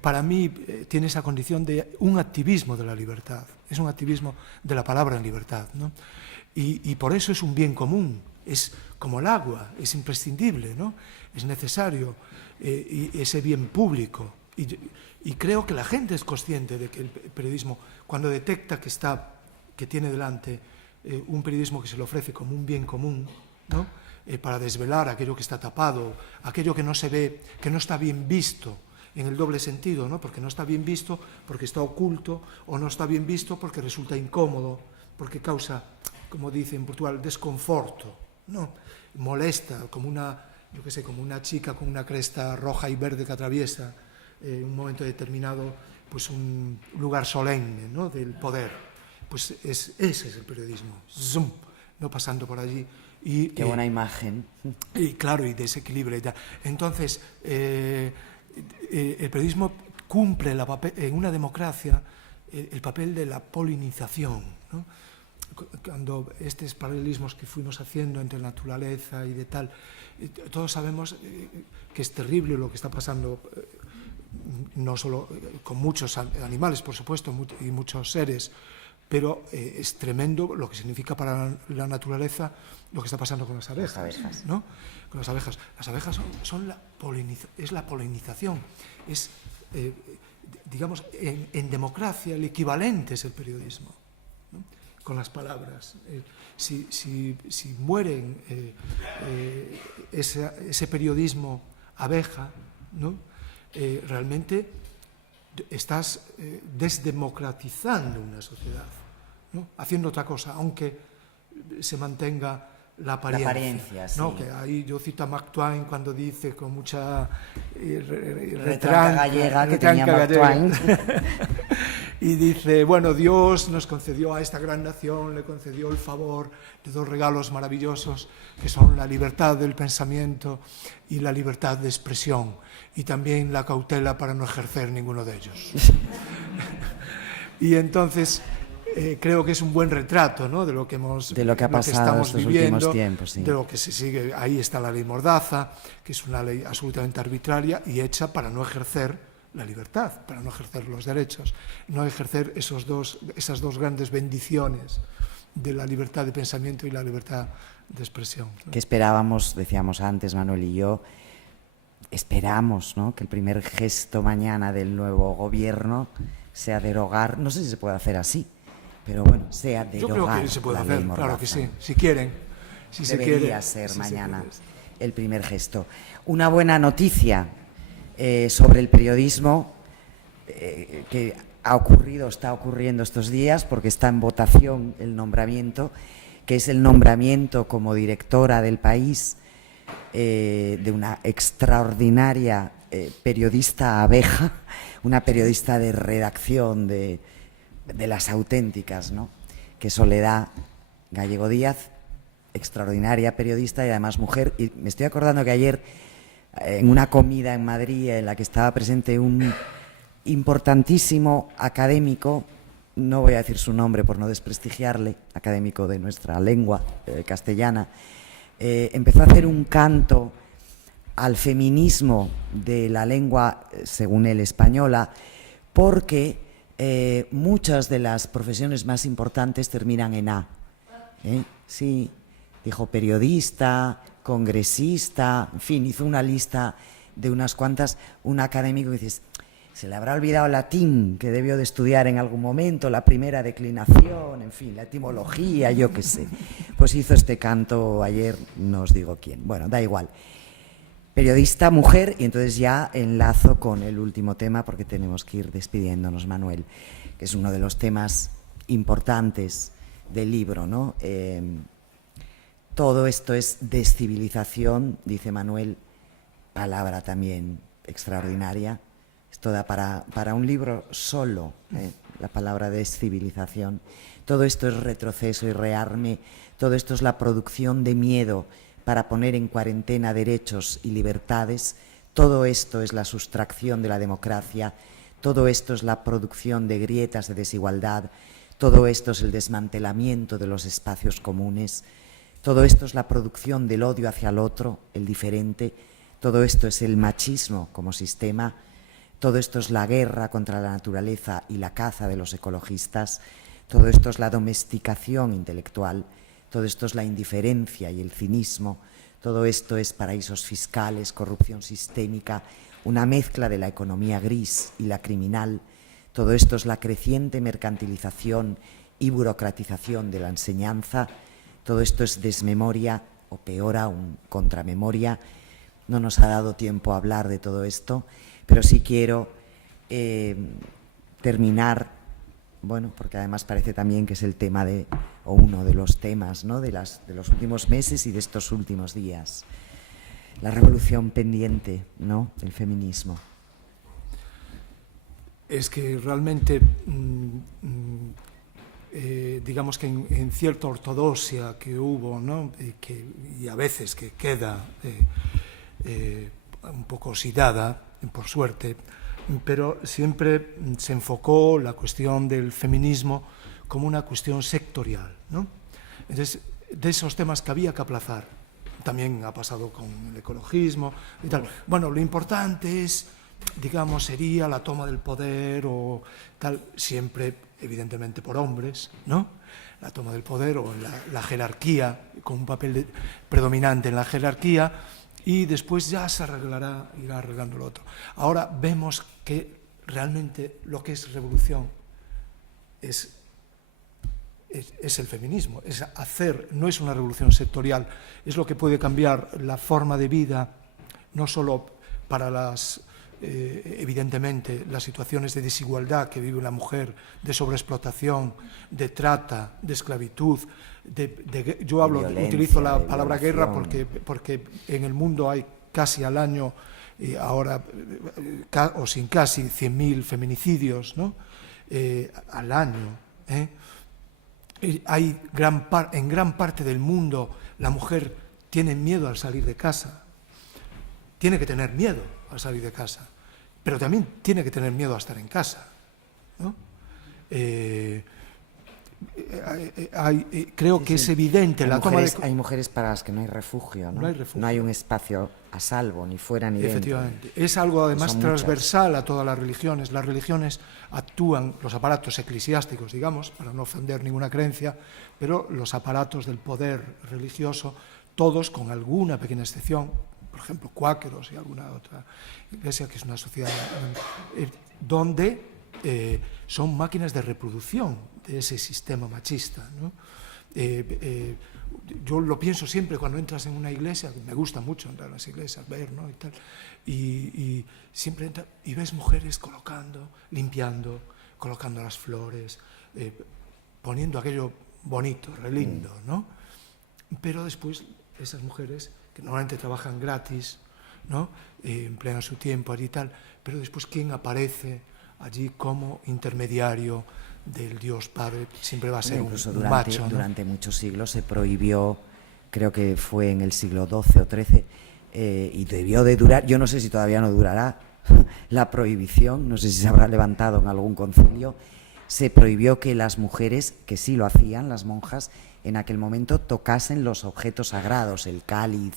para mí, tiene esa condición de un activismo de la libertad, es un activismo de la palabra en libertad, ¿no? Y por eso es un bien común, es como el agua, es imprescindible, ¿no? Es necesario, y ese bien público. Y creo que la gente es consciente de que el periodismo, cuando detecta que tiene delante un periodismo que se le ofrece como un bien común, ¿no? Para desvelar aquello que está tapado, aquello que no se ve, que no está bien visto, en el doble sentido, ¿no? Porque no está bien visto porque está oculto, o no está bien visto porque resulta incómodo, porque causa, como dice en Portugal, desconforto, ¿no? Molesta, como como una chica con una cresta roja y verde que atraviesa en un momento determinado, pues un lugar solemne, ¿no? Del poder. Pues ese es el periodismo, zoom, no pasando por allí. Y, qué buena imagen. Y claro, y desequilibra y tal. Entonces, el periodismo cumple en una democracia el papel de la polinización, ¿no? Cuando estos paralelismos que fuimos haciendo entre naturaleza y de tal, todos sabemos que es terrible lo que está pasando, no solo con muchos animales, por supuesto, y muchos seres, pero es tremendo lo que significa para la naturaleza lo que está pasando con las abejas, ¿no? Con las abejas. Las abejas es la polinización, es, digamos, en democracia el equivalente es el periodismo, ¿no? Con las palabras. Si mueren ese periodismo abeja, ¿no? Realmente estás desdemocratizando una sociedad, ¿no? Haciendo otra cosa, aunque se mantenga la apariencia, ¿no? Sí. Que ahí yo cito a Mark Twain cuando dice con mucha retranca gallega que tenía Mark Twain. Y dice, bueno, Dios nos concedió a esta gran nación, le concedió el favor de 2 regalos maravillosos, que son la libertad del pensamiento y la libertad de expresión, y también la cautela para no ejercer ninguno de ellos. Y entonces creo que es un buen retrato, ¿no? De lo que ha pasado estos últimos tiempos, sí. De lo que se sigue. Ahí está la ley Mordaza, que es una ley absolutamente arbitraria y hecha para no ejercer la libertad, para no ejercer los derechos, no ejercer esas dos grandes bendiciones de la libertad de pensamiento y la libertad de expresión, ¿no? Que esperábamos, decíamos antes Manuel y yo, esperamos, ¿no? Que el primer gesto mañana del nuevo gobierno sea derogar, no sé si se puede hacer así, pero bueno, sea derogar. Yo creo que se puede hacer, claro que sí, si quieren. Si debería ser mañana el primer gesto. Una buena noticia sobre el periodismo, que está ocurriendo estos días, porque está en votación el nombramiento, que es el nombramiento como directora del país de una extraordinaria periodista abeja, una periodista de redacción de las auténticas, ¿no? Que es Soledad Gallego Díaz, extraordinaria periodista y además mujer. Y me estoy acordando que ayer, en una comida en Madrid en la que estaba presente un importantísimo académico, no voy a decir su nombre por no desprestigiarle, académico de nuestra lengua castellana, empezó a hacer un canto al feminismo de la lengua, según él, española, porque muchas de las profesiones más importantes terminan en A. Sí, dijo periodista, congresista, en fin, hizo una lista de unas cuantas, un académico que dices, se le habrá olvidado latín, que debió de estudiar en algún momento, la primera declinación, en fin, la etimología, yo qué sé. Pues hizo este canto ayer, no os digo quién, bueno, da igual. Periodista, mujer, y entonces ya enlazo con el último tema, porque tenemos que ir despidiéndonos, Manuel, que es uno de los temas importantes del libro, ¿no? Todo esto es descivilización, dice Manuel, palabra también extraordinaria. Esto da para un libro solo, la palabra descivilización. Todo esto es retroceso y rearme, todo esto es la producción de miedo para poner en cuarentena derechos y libertades, todo esto es la sustracción de la democracia, todo esto es la producción de grietas de desigualdad, todo esto es el desmantelamiento de los espacios comunes, todo esto es la producción del odio hacia el otro, el diferente, todo esto es el machismo como sistema, todo esto es la guerra contra la naturaleza y la caza de los ecologistas, todo esto es la domesticación intelectual, todo esto es la indiferencia y el cinismo, todo esto es paraísos fiscales, corrupción sistémica, una mezcla de la economía gris y la criminal, todo esto es la creciente mercantilización y burocratización de la enseñanza, todo esto es desmemoria o peor aún, contramemoria. No nos ha dado tiempo a hablar de todo esto, pero sí quiero terminar, bueno, porque además parece también que es el tema o uno de los temas, ¿no?, de los últimos meses y de estos últimos días. La revolución pendiente, ¿no?, del feminismo. Es que realmente, digamos que en cierta ortodoxia que hubo, ¿no?, y a veces que queda un poco oxidada, por suerte, pero siempre se enfocó la cuestión del feminismo como una cuestión sectorial, ¿no? Entonces, de esos temas que había que aplazar, también ha pasado con el ecologismo y tal. Bueno, lo importante es, digamos, sería la toma del poder o tal, siempre, evidentemente, por hombres, ¿no? La toma del poder o la jerarquía, con un papel predominante en la jerarquía, y después ya se arreglará, irá arreglando lo otro. Ahora vemos que realmente lo que es revolución es el feminismo, es hacer, no es una revolución sectorial, es lo que puede cambiar la forma de vida, no solo para evidentemente, las situaciones de desigualdad que vive la mujer, de sobreexplotación, de trata, de esclavitud, yo utilizo la palabra guerra porque en el mundo hay casi al año, ahora, o sin casi, 100.000 feminicidios, ¿no?, al año. Hay en gran parte del mundo la mujer tiene miedo al salir de casa, tiene que tener miedo al salir de casa, pero también tiene que tener miedo a estar en casa, ¿no? Creo que es evidente la toma de... Hay mujeres para las que no hay refugio, ¿no? No hay refugio. No hay un espacio a salvo, ni fuera ni dentro. Efectivamente. Es algo además transversal a todas las religiones. Las religiones actúan, los aparatos eclesiásticos, digamos, para no ofender ninguna creencia, pero los aparatos del poder religioso, todos con alguna pequeña excepción, por ejemplo, cuáqueros y alguna otra iglesia, que es una sociedad donde son máquinas de reproducción de ese sistema machista, ¿no? Yo lo pienso siempre cuando entras en una iglesia, me gusta mucho entrar a las iglesias, ver, ¿no?, y tal, y siempre entras y ves mujeres colocando, limpiando, colocando las flores, poniendo aquello bonito, re lindo, ¿no? Pero después esas mujeres, que normalmente trabajan gratis, ¿no? Emplean su tiempo allí y tal, pero después ¿quién aparece allí como intermediario del Dios Padre? Siempre va a ser un macho, ¿no? Durante muchos siglos se prohibió, creo que fue en el siglo XII o XIII, y debió de durar, yo no sé si todavía no durará la prohibición, no sé si se habrá levantado en algún concilio, se prohibió que las mujeres, que sí lo hacían, las monjas, en aquel momento tocasen los objetos sagrados, el cáliz,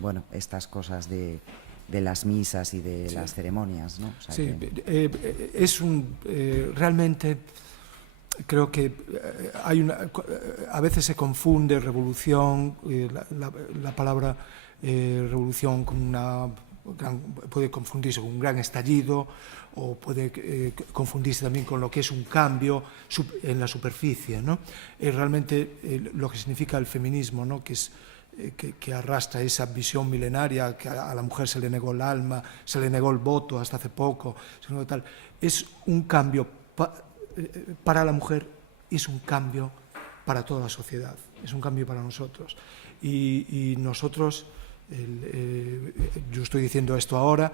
bueno, estas cosas de las misas y de las ceremonias, ¿no? O sea, sí, es realmente creo que a veces se confunde revolución, la palabra revolución con puede confundirse con un gran estallido, o puede confundirse también con lo que es un cambio en la superficie, ¿no? Realmente lo que significa el feminismo, ¿no? que arrastra esa visión milenaria, que a la mujer se le negó el alma, se le negó el voto hasta hace poco, tal, es un cambio para la mujer, es un cambio para toda la sociedad, es un cambio para nosotros. Y nosotros, yo estoy diciendo esto ahora,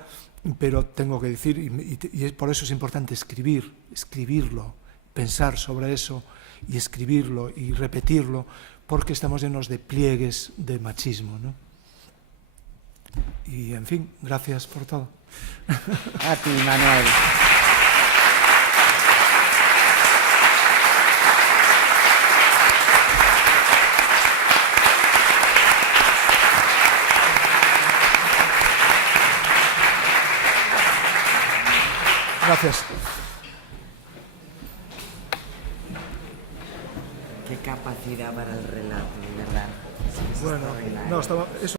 pero tengo que decir, y por eso es importante escribirlo, pensar sobre eso y escribirlo y repetirlo, porque estamos llenos de pliegues de machismo, ¿no? Y, en fin, gracias por todo. A ti, Manuel. Gracias. Qué capacidad para el relato, de verdad. Bueno, no, estaba... Eso